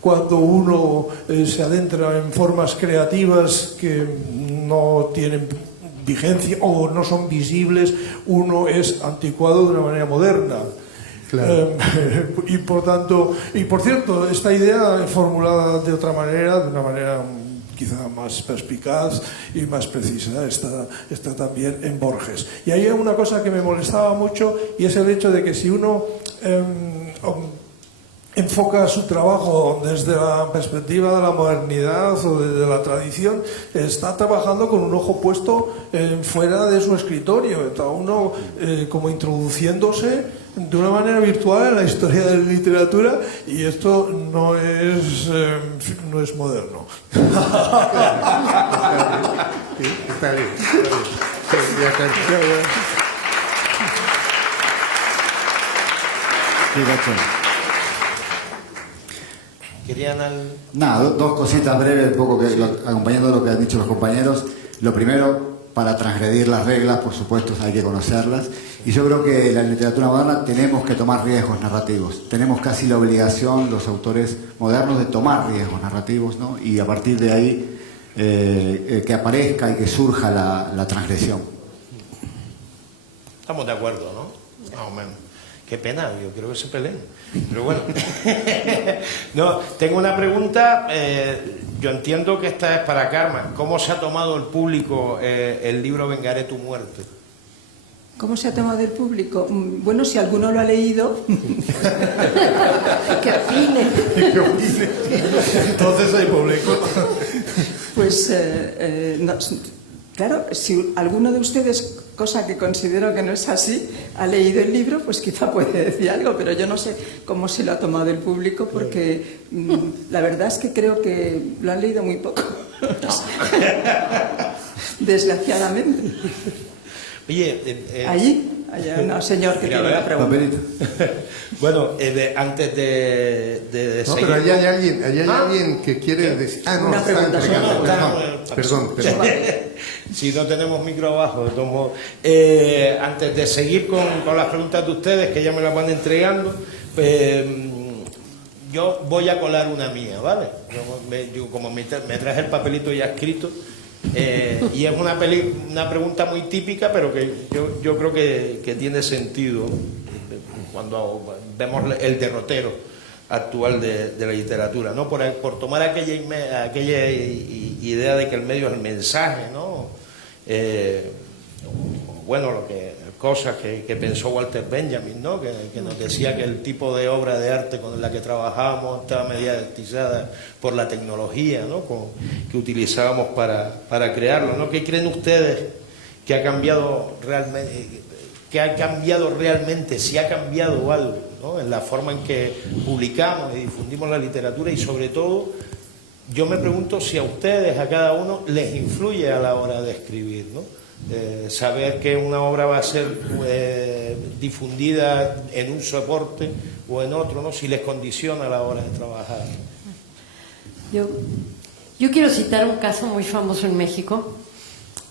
cuando uno se adentra en formas creativas que no tienen vigencia o no son visibles, uno es anticuado de una manera moderna. Claro. Y por cierto, esta idea formulada de otra manera, de una manera quizá más perspicaz y más precisa, está también en Borges. Y hay una cosa que me molestaba mucho, y es el hecho de que si uno enfoca su trabajo desde la perspectiva de la modernidad o de la tradición, está trabajando con un ojo puesto fuera de su escritorio, está uno como introduciéndose de una manera virtual en la historia de la literatura, y esto no es moderno. Está bien. ¿Querían Nada, dos cositas breves, poco que acompañando lo que han dicho los compañeros. Lo primero, para transgredir las reglas, por supuesto, hay que conocerlas. Y yo creo que en la literatura moderna tenemos que tomar riesgos narrativos. Tenemos casi la obligación, los autores modernos, de tomar riesgos narrativos, ¿no? Y a partir de ahí que aparezca y que surja la transgresión. Estamos de acuerdo, ¿no? Más o menos. Qué pena, yo creo que se peleen. Pero bueno. No, tengo una pregunta. Yo entiendo que esta es para Carmen. ¿Cómo se ha tomado el público el libro Vengaré tu muerte? ¿Cómo se ha tomado el público? Bueno, si alguno lo ha leído... ¿Qué opine? ¿Qué opine? Entonces hay público. Pues, claro, si alguno de ustedes, cosa que considero que no es así, ha leído el libro, pues quizá puede decir algo, pero yo no sé cómo se lo ha tomado el público, porque la verdad es que creo que lo han leído muy poco. Desgraciadamente. Oye, Allí, allá, no, señor, que tiene la pregunta. Bueno, antes de No, seguir... pero allá hay alguien que quiere decir... Ah, no, Una está pregunta entregando. solo. Perdón. Si no tenemos micro abajo, de todos modos. Antes de seguir con las preguntas de ustedes, que ya me las van entregando, yo voy a colar una mía, ¿vale? Yo como me traje el papelito ya escrito, y es una pregunta muy típica, pero que yo creo que tiene sentido cuando vemos el derrotero actual de la literatura, ¿no? Por tomar aquella idea de que el medio es el mensaje, ¿no? Bueno, cosas que pensó Walter Benjamin, ¿no? Que nos decía que el tipo de obra de arte con la que trabajábamos estaba mediatizada por la tecnología, ¿no? Que utilizábamos para crearlo, ¿no? ¿Qué creen ustedes que ha cambiado realmente? ¿Qué ha cambiado realmente? Si ha cambiado algo, ¿no? En la forma en que publicamos y difundimos la literatura, y sobre todo yo me pregunto si a ustedes, a cada uno, les influye a la hora de escribir, ¿no? Saber que una obra va a ser difundida en un soporte o en otro, ¿no? Si les condiciona a la hora de trabajar. Yo quiero citar un caso muy famoso en México,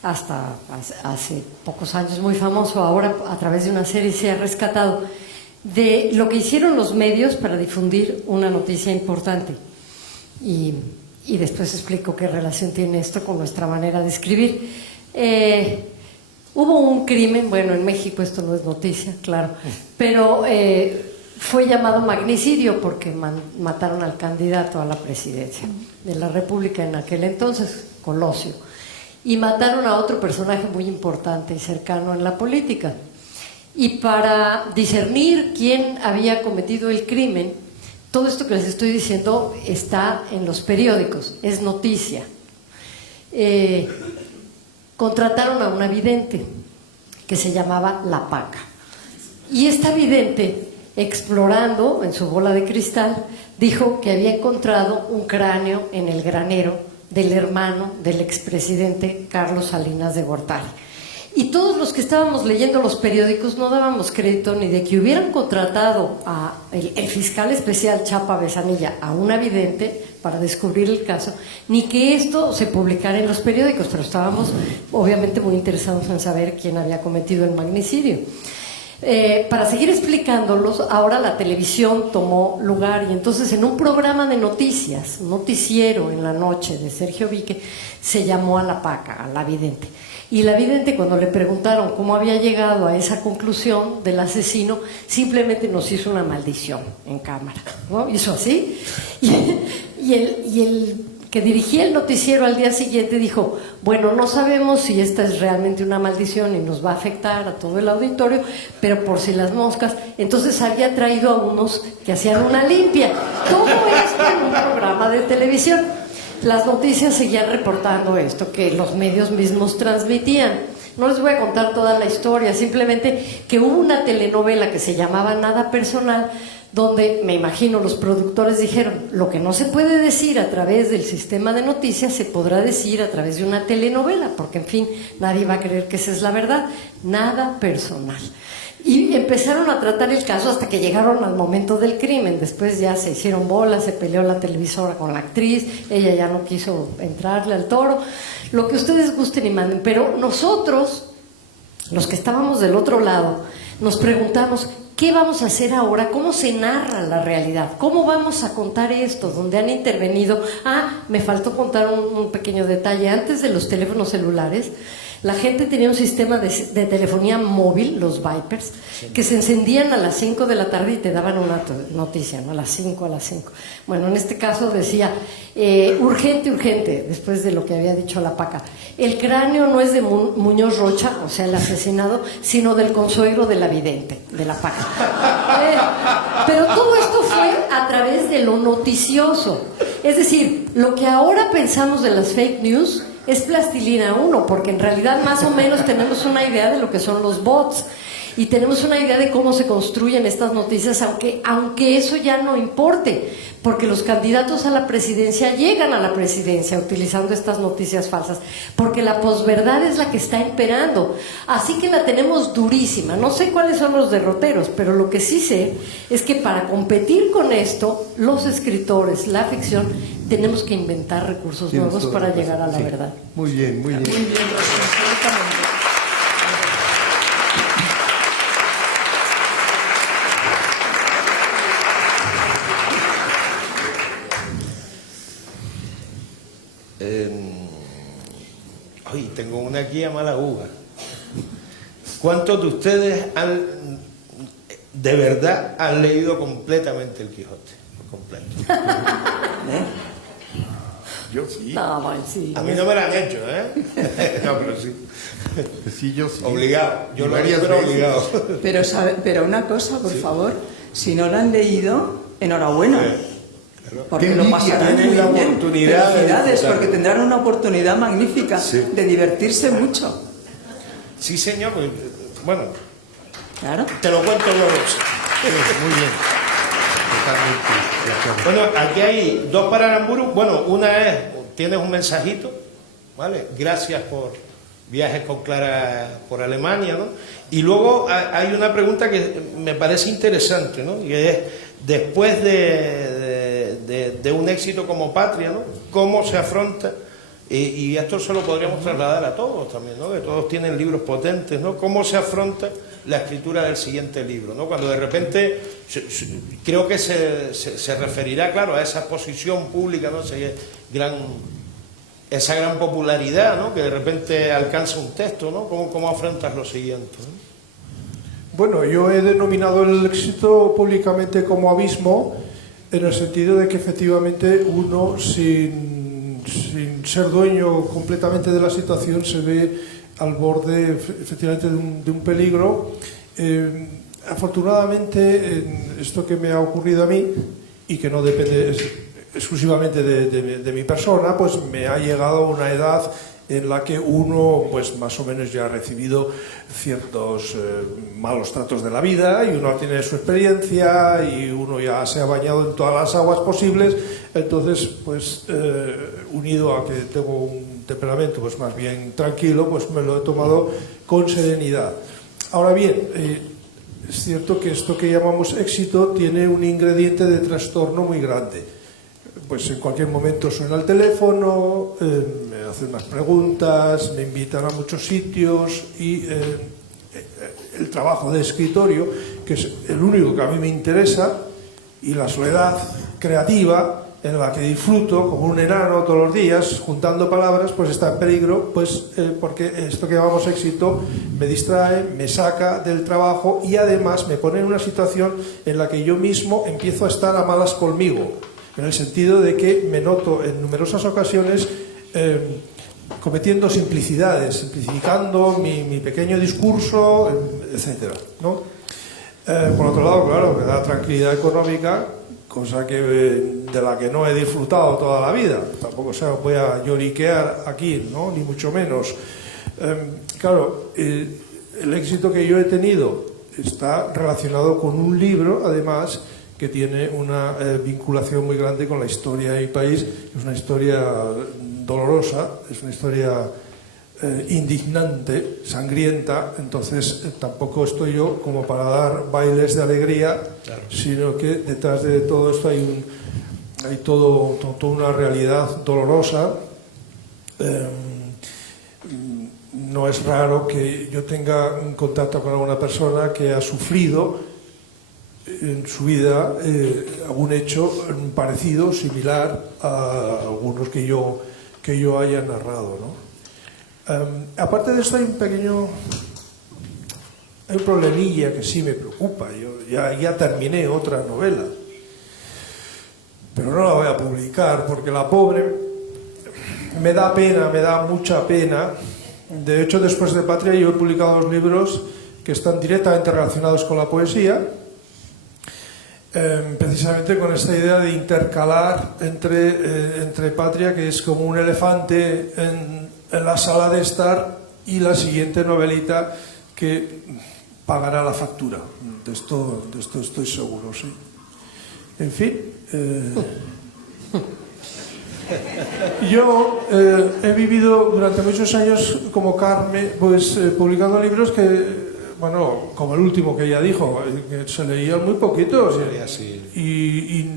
hasta hace pocos años muy famoso, ahora a través de una serie se ha rescatado, de lo que hicieron los medios para difundir una noticia importante. Y después explico qué relación tiene esto con nuestra manera de escribir. Hubo un crimen, bueno, en México esto no es noticia, claro, pero fue llamado magnicidio porque mataron al candidato a la presidencia de la República en aquel entonces, Colosio, y mataron a otro personaje muy importante y cercano en la política. Y para discernir quién había cometido el crimen, todo esto que les estoy diciendo está en los periódicos, es noticia. Contrataron a una vidente que se llamaba La Paca. Y esta vidente, explorando en su bola de cristal, dijo que había encontrado un cráneo en el granero del hermano del expresidente Carlos Salinas de Gortari. Y todos los que estábamos leyendo los periódicos no dábamos crédito ni de que hubieran contratado a el fiscal especial Chapa Besanilla, a una vidente, para descubrir el caso, ni que esto se publicara en los periódicos, pero estábamos obviamente muy interesados en saber quién había cometido el magnicidio. Para seguir explicándolos, ahora la televisión tomó lugar, y entonces en un programa de noticias, un noticiero en la noche de Sergio Vique, se llamó a La Paca, a la vidente. Y la vidente, cuando le preguntaron cómo había llegado a esa conclusión del asesino, simplemente nos hizo una maldición en cámara, ¿no? Hizo así, y el que dirigía el noticiero al día siguiente, dijo, bueno, no sabemos si esta es realmente una maldición y nos va a afectar a todo el auditorio, pero por si las moscas, entonces había traído a unos que hacían una limpia. Todo esto en un programa de televisión. Las noticias seguían reportando esto, que los medios mismos transmitían. No les voy a contar toda la historia, simplemente que hubo una telenovela que se llamaba Nada Personal, donde, me imagino, los productores dijeron, lo que no se puede decir a través del sistema de noticias se podrá decir a través de una telenovela, porque, en fin, nadie va a creer que esa es la verdad. Nada personal. Y empezaron a tratar el caso hasta que llegaron al momento del crimen. Después ya se hicieron bolas, se peleó la televisora con la actriz, ella ya no quiso entrarle al toro, lo que ustedes gusten y manden. Pero nosotros, los que estábamos del otro lado, nos preguntamos, ¿qué vamos a hacer ahora? ¿Cómo se narra la realidad? ¿Cómo vamos a contar esto? ¿Dónde han intervenido? Me faltó contar un pequeño detalle. Antes de los teléfonos celulares, la gente tenía un sistema de telefonía móvil, los Vipers, que se encendían a las 5 de la tarde y te daban una noticia, ¿no? A las 5. Bueno, en este caso decía, urgente, después de lo que había dicho la Paca. El cráneo no es de Muñoz Rocha, o sea, el asesinado, sino del consuegro de la vidente, de la Paca. Pero todo esto fue a través de lo noticioso. Es decir, lo que ahora pensamos de las fake news es plastilina 1, porque en realidad más o menos tenemos una idea de lo que son los bots y tenemos una idea de cómo se construyen estas noticias, aunque eso ya no importe, porque los candidatos a la presidencia llegan a la presidencia utilizando estas noticias falsas, porque la posverdad es la que está imperando, así que la tenemos durísima. No sé cuáles son los derroteros, pero lo que sí sé es que para competir con esto, los escritores, la ficción, tenemos que inventar recursos nuevos para llegar a la verdad. Muy bien, muy bien. Muy bien, absolutamente. Ay, tengo una aquí a mala uva. ¿Cuántos de ustedes de verdad han leído completamente el Quijote? Completo. Yo sí. No, bueno, sí. A mí no me lo han hecho, ¿eh? No, pero sí. Sí, yo sí. Obligado. Yo lo Varias haría, pero veces. obligado. Pero una cosa, por favor, si no lo han leído, enhorabuena. Porque Qué lo envidia. pasarán Tienen muy la bien. oportunidad de Felicidades, disfrutar. porque tendrán una oportunidad magnífica de divertirse mucho. Sí, señor. Pues, bueno, Claro. te lo cuento luego. Muy bien. Totalmente de acuerdo. Bueno, aquí hay dos para Aramburu. Bueno, una es, tienes un mensajito, ¿vale? Gracias por viajes con Clara por Alemania, ¿no? Y luego hay una pregunta que me parece interesante, ¿no? Y es, después de un éxito como Patria, ¿no? ¿Cómo se afronta? Y esto se lo podríamos trasladar a todos también, ¿no? Que todos tienen libros potentes, ¿no? ¿Cómo se afronta la escritura del siguiente libro, ¿no? Cuando de repente, creo que se referirá, claro, a esa exposición pública, ¿no? Esa gran popularidad, ¿no? Que de repente alcanza un texto, ¿no? ¿Cómo afrontas lo siguiente, ¿no? Bueno, yo he denominado el éxito públicamente como abismo, en el sentido de que efectivamente uno, sin ser dueño completamente de la situación, se ve al borde efectivamente de un peligro. Afortunadamente, esto que me ha ocurrido a mí, y que no depende exclusivamente de mi persona, pues me ha llegado a una edad en la que uno, pues más o menos ya ha recibido ciertos malos tratos de la vida, y uno tiene su experiencia y uno ya se ha bañado en todas las aguas posibles. Entonces, pues unido a que tengo un temperamento pues más bien tranquilo, pues me lo he tomado con serenidad. Ahora bien, es cierto que esto que llamamos éxito tiene un ingrediente de trastorno muy grande. Pues en cualquier momento suena el teléfono, me hacen unas preguntas, me invitan a muchos sitios, y el trabajo de escritorio, que es el único que a mí me interesa, y la soledad creativa en la que disfruto como un enano todos los días juntando palabras, pues está en peligro, pues porque esto que llamamos éxito me distrae, me saca del trabajo, y además me pone en una situación en la que yo mismo empiezo a estar a malas conmigo. en el sentido de que me noto en numerosas ocasiones cometiendo simplicidades, simplificando mi pequeño discurso, etcétera, ¿no? Por otro lado, claro, me da tranquilidad económica, cosa de la que no he disfrutado toda la vida. Tampoco voy a lloriquear aquí, ¿no? Ni mucho menos. Claro, el éxito que yo he tenido está relacionado con un libro, además, que tiene una vinculación muy grande con la historia de mi país. Es una historia dolorosa, es una historia indignante, sangrienta. Entonces tampoco estoy yo como para dar bailes de alegría, claro, sino que detrás de todo esto hay toda una realidad dolorosa. No es raro que yo tenga un contacto con alguna persona que ha sufrido en su vida algún hecho parecido, similar a algunos que yo haya narrado, ¿no? Aparte de esto hay un problemilla que sí me preocupa. Yo ya terminé otra novela, pero no la voy a publicar porque la pobre me da pena, me da mucha pena. De hecho, después de Patria yo he publicado 2 libros que están directamente relacionados con la poesía, precisamente con esta idea de intercalar entre Patria, que es como un elefante en la sala de estar, y la siguiente novelita que pagará la factura. De esto estoy seguro, sí. En fin, yo he vivido durante muchos años como Carme, pues publicando libros que, bueno, como el último que ella dijo, que se leían muy poquitos, y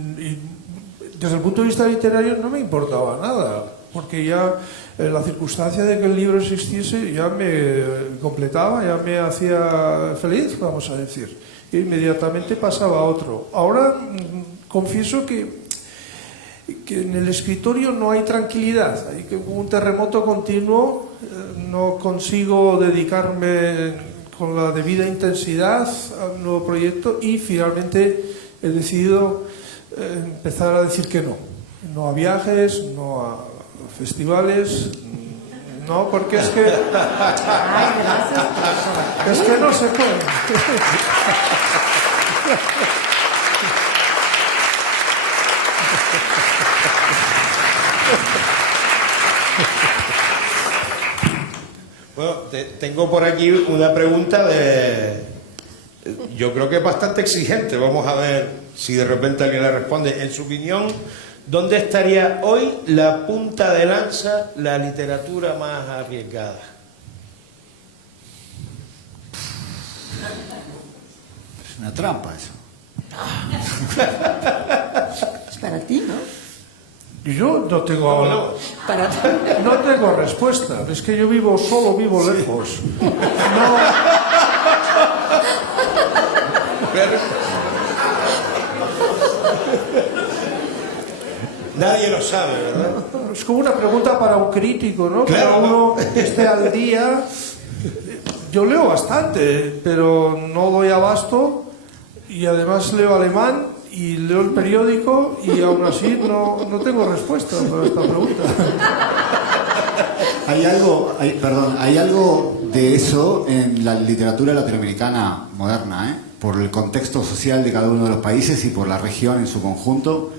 desde el punto de vista literario no me importaba nada, porque ya la circunstancia de que el libro existiese ya me completaba, ya me hacía feliz, vamos a decir, e inmediatamente pasaba a otro. Ahora confieso que en el escritorio no hay tranquilidad, hay un terremoto continuo, no consigo dedicarme con la debida intensidad al nuevo proyecto, y finalmente he decidido empezar a decir que no a viajes, no a festivales, no, porque es que no se puede. Bueno, tengo por aquí una pregunta yo creo que es bastante exigente. Vamos a ver si de repente alguien le responde. En su opinión, ¿dónde estaría hoy la punta de lanza, la literatura más arriesgada? Es una trampa eso. Es para ti, ¿no? Yo no tengo no tengo respuesta. Es que yo vivo solo, vivo lejos. Nadie lo sabe, ¿verdad? Es como una pregunta para un crítico, ¿no? Claro, para uno que esté al día. Yo leo bastante, pero no doy abasto, y además leo alemán y leo el periódico, y aún así no tengo respuesta para esta pregunta. Hay algo de eso en la literatura latinoamericana moderna, ¿eh? Por el contexto social de cada uno de los países y por la región en su conjunto.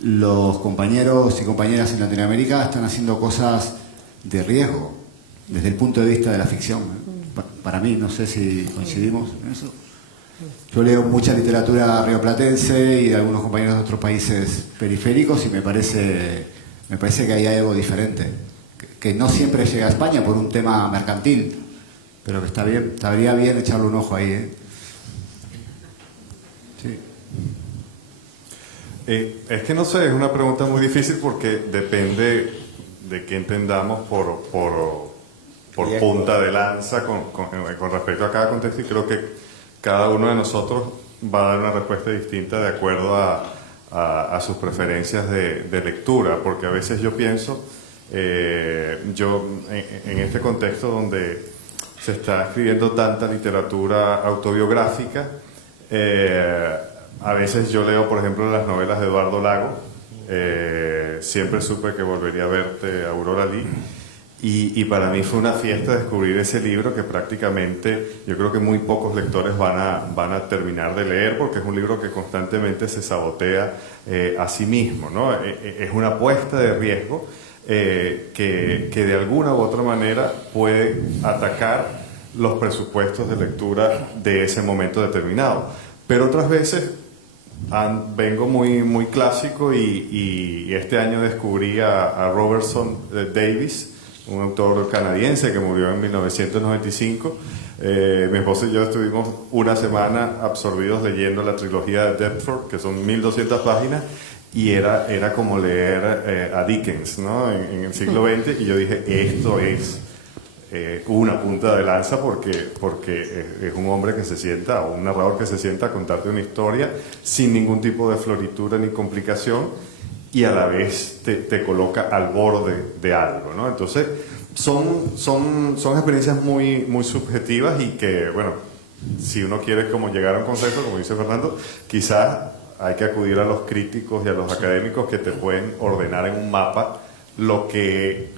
Los compañeros y compañeras en Latinoamérica están haciendo cosas de riesgo desde el punto de vista de la ficción, ¿eh? Para mí, no sé si coincidimos en eso. Yo leo mucha literatura rioplatense y de algunos compañeros de otros países periféricos, y me parece que hay algo diferente, que no siempre llega a España por un tema mercantil, pero que está bien, estaría bien echarle un ojo ahí, ¿eh? Sí. Es que no sé, es una pregunta muy difícil porque depende de qué entendamos por punta de lanza con respecto a cada contexto, y creo que cada uno de nosotros va a dar una respuesta distinta de acuerdo a sus preferencias de lectura, porque a veces yo pienso, en este contexto donde se está escribiendo tanta literatura autobiográfica, a veces yo leo, por ejemplo, las novelas de Eduardo Lago, Siempre supe que volvería a verte, Aurora Lee. Y para mí fue una fiesta descubrir ese libro que prácticamente yo creo que muy pocos lectores van a terminar de leer, porque es un libro que constantemente se sabotea a sí mismo, ¿no? Es una apuesta de riesgo que de alguna u otra manera puede atacar los presupuestos de lectura de ese momento determinado. Pero otras veces vengo muy clásico y este año descubrí a Robertson Davies, un autor canadiense que murió en 1995. Mi esposa y yo estuvimos una semana absorbidos leyendo la trilogía de Deptford, que son 1200 páginas, y era como leer a Dickens, ¿no? en el siglo XX, y yo dije, esto es una punta de lanza porque es un hombre que se sienta, o un narrador que se sienta a contarte una historia sin ningún tipo de floritura ni complicación, y a la vez te coloca al borde de algo, ¿no? Entonces son experiencias muy subjetivas, y que, bueno, si uno quiere como llegar a un consenso, como dice Fernando, quizás hay que acudir a los críticos y a los académicos que te pueden ordenar en un mapa lo que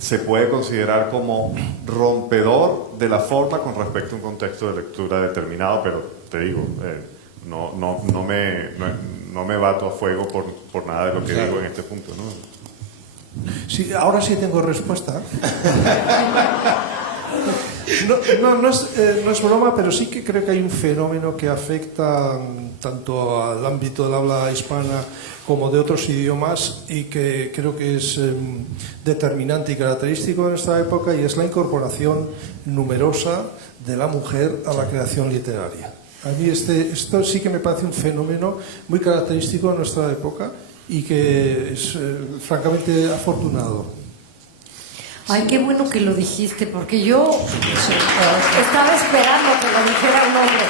se puede considerar como rompedor de la forma con respecto a un contexto de lectura determinado, pero te digo, no me bato a fuego por nada de lo que digo en este punto, ¿no? Sí, ahora sí tengo respuesta. No es broma, pero sí que creo que hay un fenómeno que afecta tanto al ámbito del habla hispana como de otros idiomas, y que creo que es determinante y característico de nuestra época, y es la incorporación numerosa de la mujer a la creación literaria. A mí esto sí que me parece un fenómeno muy característico de nuestra época y que es francamente afortunado. Ay, qué bueno que lo dijiste, porque yo estaba esperando que lo dijera un hombre.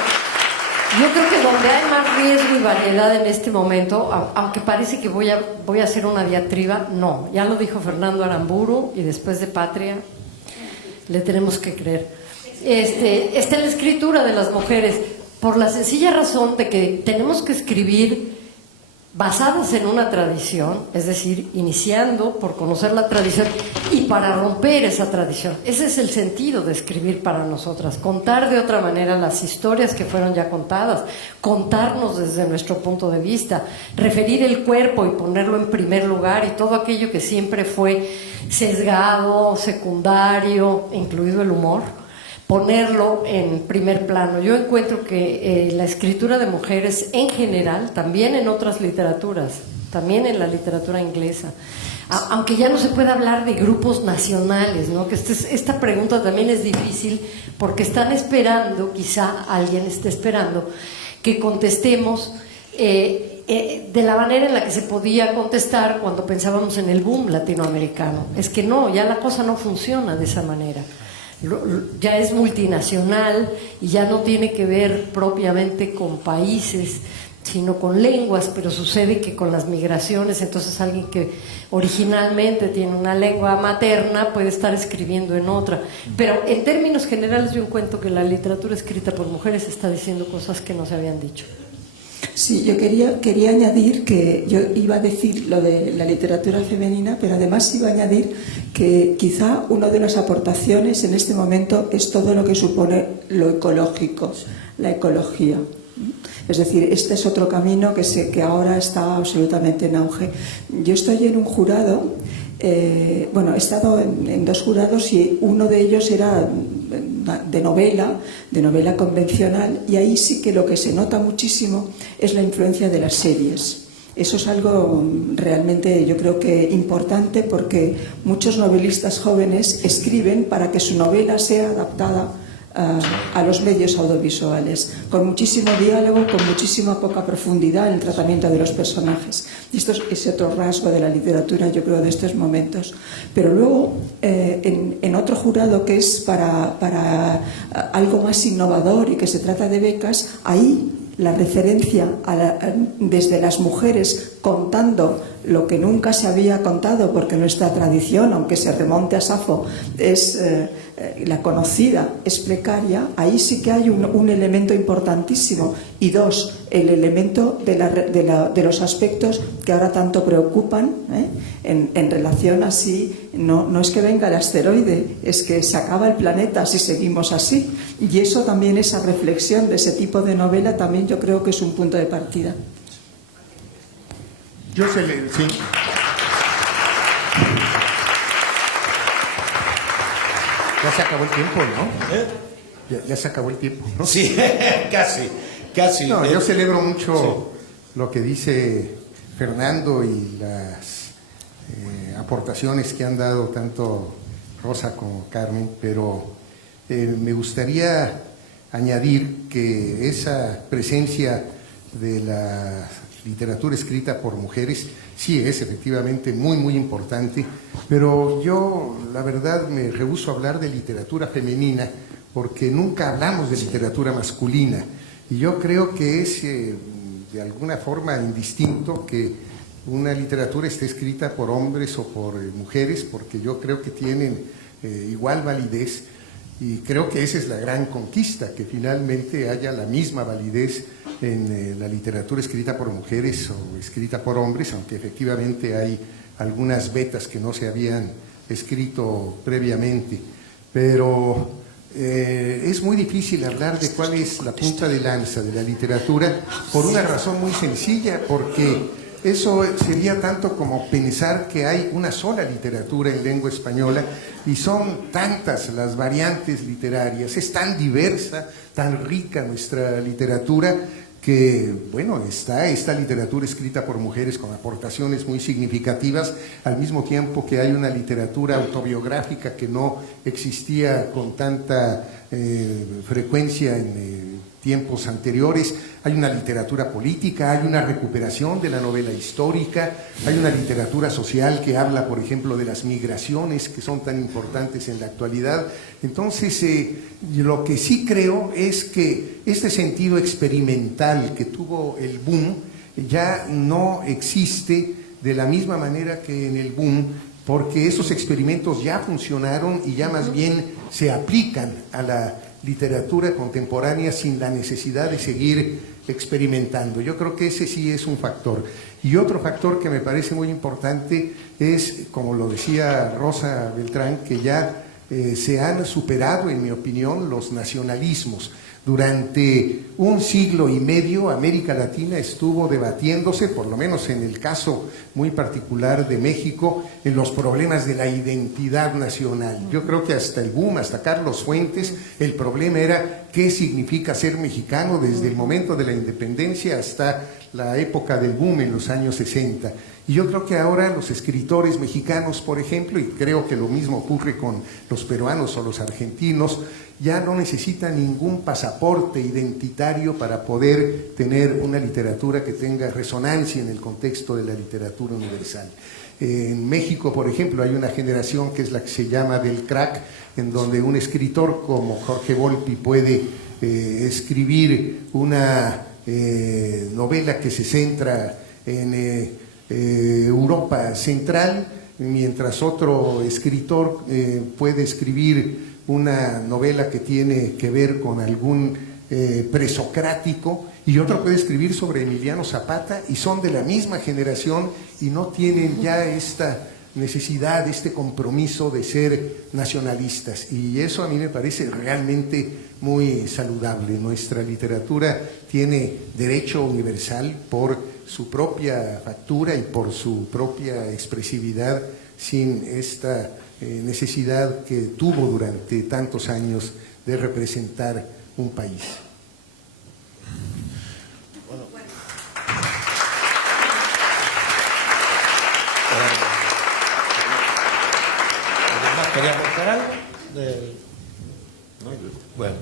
Yo creo que donde hay más riesgo y variedad en este momento, aunque parece que voy a hacer una diatriba, no, ya lo dijo Fernando Aramburu, y después de Patria le tenemos que creer. Está en la escritura de las mujeres, por la sencilla razón de que tenemos que escribir basadas en una tradición, es decir, iniciando por conocer la tradición y para romper esa tradición. Ese es el sentido de escribir para nosotras, contar de otra manera las historias que fueron ya contadas, contarnos desde nuestro punto de vista, referir el cuerpo y ponerlo en primer lugar, y todo aquello que siempre fue sesgado, secundario, incluido el humor, ponerlo en primer plano. Yo encuentro que la escritura de mujeres en general, también en otras literaturas, también en la literatura inglesa, aunque ya no se puede hablar de grupos nacionales, ¿no? Que esta pregunta también es difícil, porque están esperando, quizá alguien esté esperando, que contestemos de la manera en la que se podía contestar cuando pensábamos en el boom latinoamericano. Es que no, ya la cosa no funciona de esa manera. Ya es multinacional y ya no tiene que ver propiamente con países, sino con lenguas, pero sucede que con las migraciones, entonces alguien que originalmente tiene una lengua materna puede estar escribiendo en otra. Pero en términos generales yo encuentro que la literatura escrita por mujeres está diciendo cosas que no se habían dicho. Sí, yo quería añadir que yo iba a decir lo de la literatura femenina, pero además iba a añadir que quizá una de las aportaciones en este momento es todo lo que supone lo ecológico, la ecología. Es decir, este es otro camino que ahora está absolutamente en auge. Yo estoy en un jurado, he estado en dos jurados, y uno de ellos era de novela convencional, y ahí sí que lo que se nota muchísimo es la influencia de las series. Eso es algo realmente, yo creo que importante, porque muchos novelistas jóvenes escriben para que su novela sea adaptada a los medios audiovisuales, con muchísimo diálogo, con muchísima poca profundidad en el tratamiento de los personajes. Y esto es otro rasgo de la literatura, yo creo, de estos momentos. Pero luego, en otro jurado que es para algo más innovador y que se trata de becas, ahí la referencia desde las mujeres contando lo que nunca se había contado, porque nuestra tradición, aunque se remonte a Safo, es la conocida, es precaria, ahí sí que hay un elemento importantísimo. Y dos, el elemento de los aspectos que ahora tanto preocupan, en relación así, no es que venga el asteroide, es que se acaba el planeta si seguimos así. Y eso también, esa reflexión de ese tipo de novela, también yo creo que es un punto de partida. Sí. Ya se acabó el tiempo, ¿no? Ya se acabó el tiempo, ¿no? Sí, casi. No, yo celebro mucho lo que dice Fernando y las aportaciones que han dado tanto Rosa como Carmen, pero me gustaría añadir que esa presencia de la literatura escrita por mujeres sí es efectivamente muy importante, pero yo la verdad me rehúso a hablar de literatura femenina porque nunca hablamos de literatura masculina, y yo creo que es de alguna forma indistinto que una literatura esté escrita por hombres o por mujeres, porque yo creo que tienen igual validez, y creo que esa es la gran conquista, que finalmente haya la misma validez en la literatura escrita por mujeres o escrita por hombres, aunque efectivamente hay algunas vetas que no se habían escrito previamente. Pero es muy difícil hablar de cuál es la punta de lanza de la literatura por una razón muy sencilla, porque eso sería tanto como pensar que hay una sola literatura en lengua española, y son tantas las variantes literarias, es tan diversa, tan rica nuestra literatura, que, bueno, está esta literatura escrita por mujeres con aportaciones muy significativas, al mismo tiempo que hay una literatura autobiográfica que no existía con tanta frecuencia en tiempos anteriores, hay una literatura política, hay una recuperación de la novela histórica, hay una literatura social que habla, por ejemplo, de las migraciones que son tan importantes en la actualidad. Entonces, lo que sí creo es que este sentido experimental que tuvo el boom ya no existe de la misma manera que en el boom, porque esos experimentos ya funcionaron y ya más bien se aplican a la literatura contemporánea sin la necesidad de seguir experimentando. Yo creo que ese sí es un factor. Y otro factor que me parece muy importante es, como lo decía Rosa Beltrán, que ya se han superado, en mi opinión, los nacionalismos. Durante un siglo y medio América Latina estuvo debatiéndose, por lo menos en el caso muy particular de México, en los problemas de la identidad nacional. Yo creo que hasta el boom, hasta Carlos Fuentes, el problema era qué significa ser mexicano desde el momento de la independencia hasta la época del boom en los años 60. Y yo creo que ahora los escritores mexicanos, por ejemplo, y creo que lo mismo ocurre con los peruanos o los argentinos, ya no necesitan ningún pasaporte identitario para poder tener una literatura que tenga resonancia en el contexto de la literatura universal. En México, por ejemplo, hay una generación que es la que se llama del crack, en donde un escritor como Jorge Volpi puede escribir una novela que se centra en Europa Central, mientras otro escritor puede escribir una novela que tiene que ver con algún presocrático, y otro puede escribir sobre Emiliano Zapata, y son de la misma generación y no tienen ya esta necesidad, este compromiso de ser nacionalistas, y eso a mí me parece realmente muy saludable. Nuestra literatura tiene derecho universal por su propia factura y por su propia expresividad, sin esta necesidad que tuvo durante tantos años de representar un país. ¿Quería aportar algo? Bueno,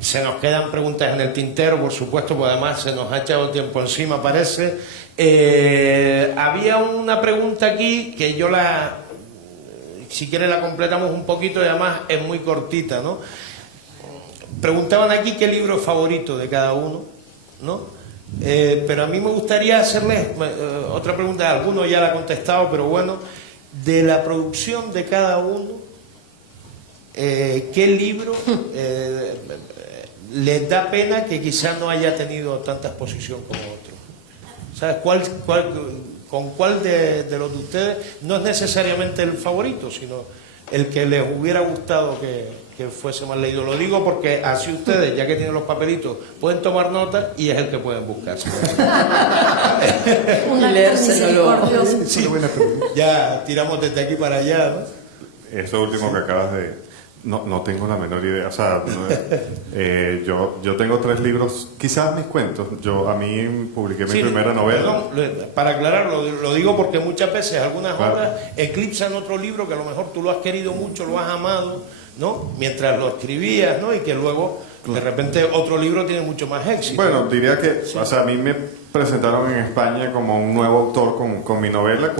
se nos quedan preguntas en el tintero, por supuesto, porque además se nos ha echado tiempo encima, parece. Había una pregunta aquí que yo si quiere la completamos un poquito, y además es muy cortita, ¿no? Preguntaban aquí qué libro favorito de cada uno, ¿no? Pero a mí me gustaría hacerles otra pregunta, alguno ya la ha contestado, pero bueno, de la producción de cada uno, ¿qué libro les da pena que quizás no haya tenido tanta exposición como otro? ¿Sabes con cuál de los de ustedes no es necesariamente el favorito, sino el que les hubiera gustado que fuese más leído? Lo digo porque así ustedes, ya que tienen los papelitos, pueden tomar nota y es el que pueden buscar. Un Y acto leérselo luego. misericordioso. Es una buena pregunta. Ya tiramos desde aquí para allá, ¿no? Eso último que acabas de... No tengo la menor idea. O sea, yo tengo 3 libros, quizás mis cuentos. A mí publiqué mi Sí, primera novela. Perdón, para aclararlo, lo digo porque muchas veces algunas Claro. obras eclipsan otro libro que a lo mejor tú lo has querido mucho, lo has amado, ¿no? Mientras lo escribías, ¿no? Y que luego, de repente, otro libro tiene mucho más éxito. Bueno, diría que, o sea, a mí me presentaron en España como un nuevo autor con mi novela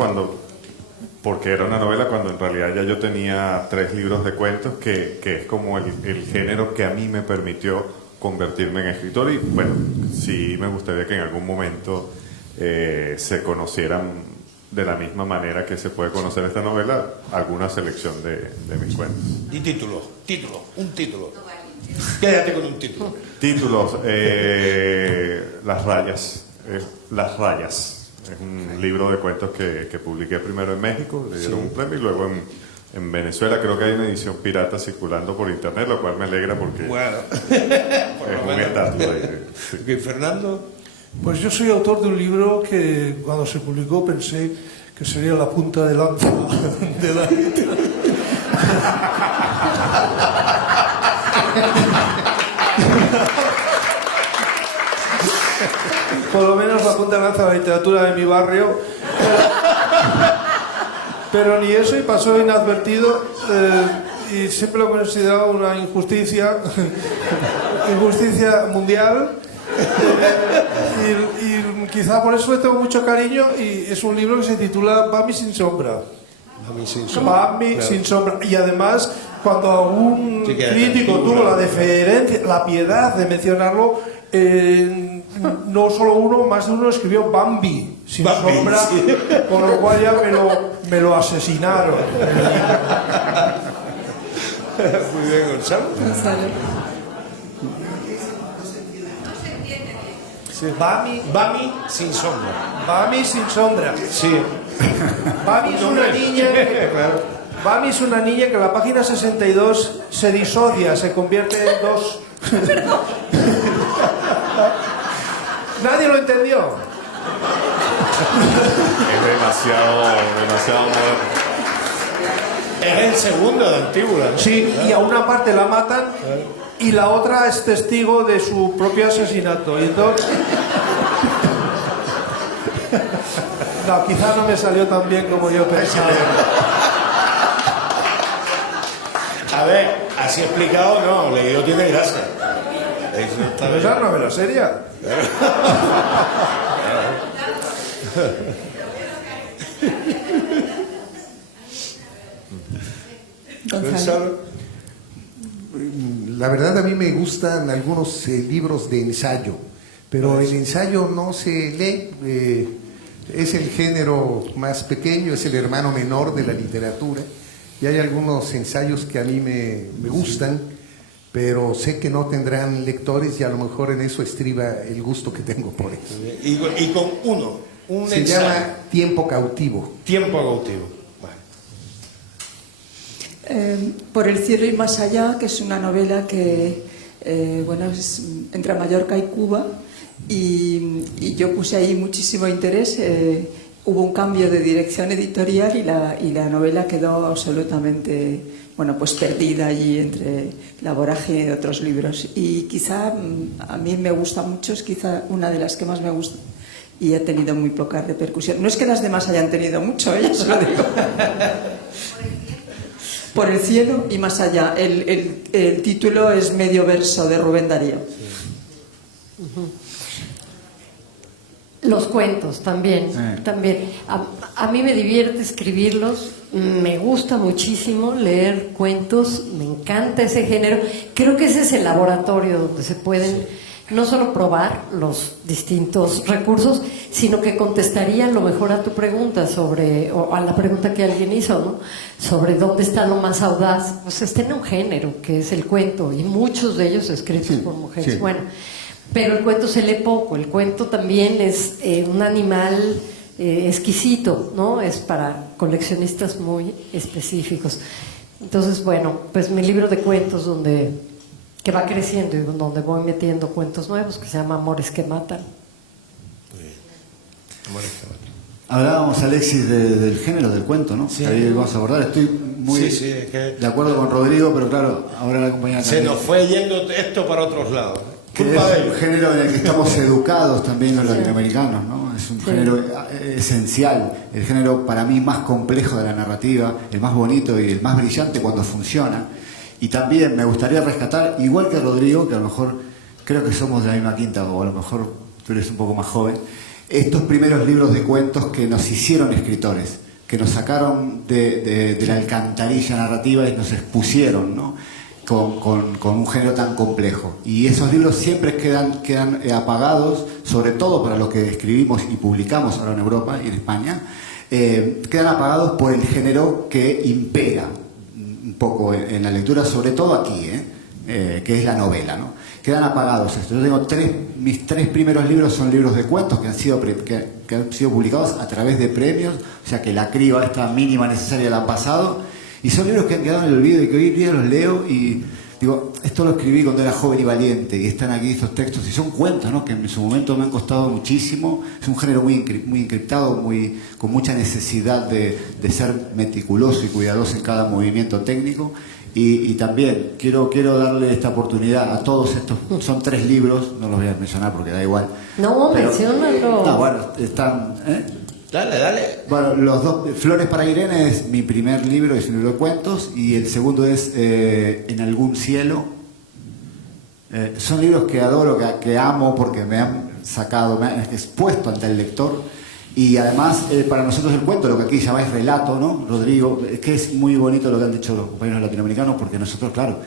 porque era una novela cuando en realidad ya yo tenía 3 libros de cuentos que es como el género que a mí me permitió convertirme en escritor. Y bueno, sí me gustaría que en algún momento se conocieran de la misma manera que se puede conocer esta novela, alguna selección de mis cuentos. Y un título. Quédate con un título. Títulos, Las Rayas. Las Rayas. Es un libro de cuentos que publiqué primero en México, le dieron un premio, y luego en Venezuela creo que hay una edición pirata circulando por internet, lo cual me alegra porque Bueno. es un estatus ahí. Sí. ¿Y Fernando? Pues yo soy autor de un libro que cuando se publicó pensé que sería la punta de lanza de la literatura. Por lo menos la punta de lanza de la literatura de mi barrio. Pero ni eso, y pasó inadvertido, y siempre lo he considerado una injusticia mundial. Y quizá por eso le tengo mucho cariño, y es un libro que se titula Bambi sin sombra. Bambi sin sombra. Y además, cuando algún Sí, que crítico tuvo la deferencia, la piedad de mencionarlo, no solo uno, más de uno escribió Bambi sin Bambi, sombra, sí. con lo cual ya me lo asesinaron. Muy bien, Gonzalo. Bami sin sombra. Bambi sin sombra. Sí. Bambi es una niña que, Bambi es una niña que en la página 62 se disocia, se convierte en dos. Nadie lo entendió. Es demasiado moderno. Es el segundo de Antíbula, ¿no? Sí, y a una parte la matan y la otra es testigo de su propio asesinato. Y entonces... No, quizá no me salió tan bien como yo pensaba. A ver, así explicado no, leído tiene gracia. ¿Tal vez la novela seria? Gonzalo. La verdad, a mí me gustan algunos libros de ensayo, pero el ensayo no se lee. Es el género más pequeño, es el hermano menor de la literatura, y hay algunos ensayos que a mí me gustan, pero sé que no tendrán lectores, y a lo mejor en eso estriba el gusto que tengo por eso. Y con un Se ensayo. llama Tiempo Cautivo. Tiempo cautivo. Vale. Por el cielo y más allá, que es una novela que bueno, es entre Mallorca y Cuba, y yo puse ahí muchísimo interés. Hubo un cambio de dirección editorial y la novela quedó absolutamente, bueno, pues perdida allí entre la vorágine de otros libros. Y quizá a mí me gusta mucho, es quizá una de las que más me gusta, y ha tenido muy poca repercusión. No es que las demás hayan tenido mucho, ya se lo digo. Por el cielo y más allá. El título es Medio verso, de Rubén Darío. Los cuentos también, Sí. también. A mí me divierte escribirlos, me gusta muchísimo leer cuentos, me encanta ese género. Creo que ese es el laboratorio donde se pueden no solo probar los distintos recursos, sino que contestaría a lo mejor a tu pregunta sobre, o a la pregunta que alguien hizo, ¿no? Sobre dónde está lo más audaz. Pues está en un género, que es el cuento, y muchos de ellos escritos por mujeres. Sí. Bueno, pero el cuento se lee poco, el cuento también es un animal exquisito, ¿no? Es para coleccionistas muy específicos. Entonces, bueno, pues mi libro de cuentos que va creciendo y donde voy metiendo cuentos nuevos, que se llama Amores que Matan. Hablábamos, Alexis, del género del cuento, ¿no? Sí. Ahí vamos a abordar. Estoy muy que de acuerdo con Rodrigo, pero claro, ahora la compañera se nos fue yendo esto para otros lados. que Culpa de es un ellos. género en el que estamos educados también los latinoamericanos, ¿no? Es un género esencial, el género para mí más complejo de la narrativa, el más bonito y el más brillante cuando funciona. Y también me gustaría rescatar, igual que Rodrigo, que a lo mejor creo que somos de la misma quinta, o a lo mejor tú eres un poco más joven, estos primeros libros de cuentos que nos hicieron escritores, que nos sacaron de la alcantarilla narrativa y nos expusieron, ¿no? con un género tan complejo. Y esos libros siempre quedan apagados, sobre todo para los que escribimos y publicamos ahora en Europa y en España, quedan apagados por el género que impera un poco en la lectura, sobre todo aquí, que es la novela, ¿no? Quedan apagados esto. Yo tengo mis tres primeros libros son libros de cuentos que han sido publicados a través de premios, o sea que la criba esta mínima necesaria la han pasado. Y son libros que han quedado en el olvido y que hoy día los leo y digo, esto lo escribí cuando era joven y valiente y están aquí estos textos y son cuentos, ¿no? Que en su momento me han costado muchísimo. Es un género muy encriptado, con mucha necesidad de ser meticuloso y cuidadoso en cada movimiento técnico. Y también quiero darle esta oportunidad a todos estos, son 3 libros, no los voy a mencionar porque da igual. No, menciónalo. No, bueno, están... Dale. Bueno, los dos, Flores para Irene es mi primer libro, es un libro de cuentos, y el segundo es En algún cielo. Son libros que adoro, que amo porque me han expuesto ante el lector, y además para nosotros el cuento, lo que aquí llamáis relato, ¿no, Rodrigo? Es que es muy bonito lo que han dicho los compañeros latinoamericanos, porque nosotros, claro,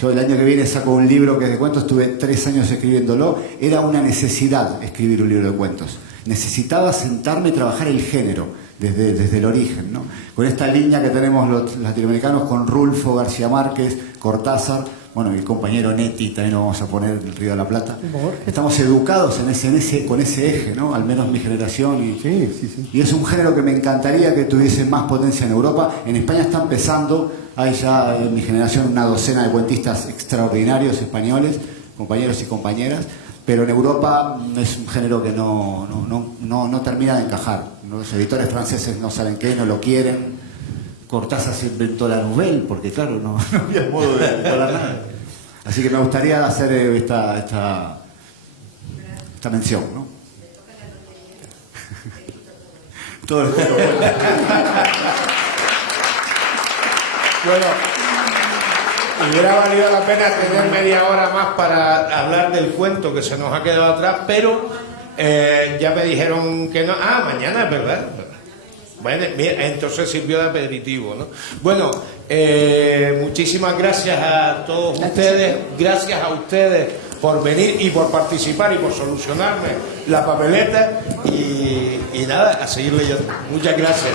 yo el año que viene saco un libro que es de cuentos, estuve 3 años escribiéndolo, era una necesidad escribir un libro de cuentos. Necesitaba sentarme y trabajar el género desde el origen, ¿no? Con esta línea que tenemos los latinoamericanos con Rulfo, García Márquez, Cortázar, bueno, y el compañero Netti, también lo vamos a poner en el Río de la Plata. Estamos educados con ese eje, ¿no? Al menos mi generación. Y es un género que me encantaría que tuviese más potencia en Europa. En España está empezando, hay ya en mi generación una docena de cuentistas extraordinarios españoles, compañeros y compañeras. Pero en Europa es un género que no termina de encajar. Los editores franceses no saben qué, no lo quieren. Cortázar se inventó la nouvelle, porque claro, no había modo de hablar nada. Así que me gustaría hacer esta mención, ¿no? Todo el juego. Bueno, hubiera valido la pena tener media hora más para hablar del cuento que se nos ha quedado atrás, pero ya me dijeron que no. Mañana es verdad. Bueno, mira, entonces sirvió de aperitivo, ¿no? Bueno, muchísimas gracias a todos ustedes, gracias a ustedes por venir y por participar y por solucionarme la papeleta y nada, a seguir leyendo. Muchas gracias.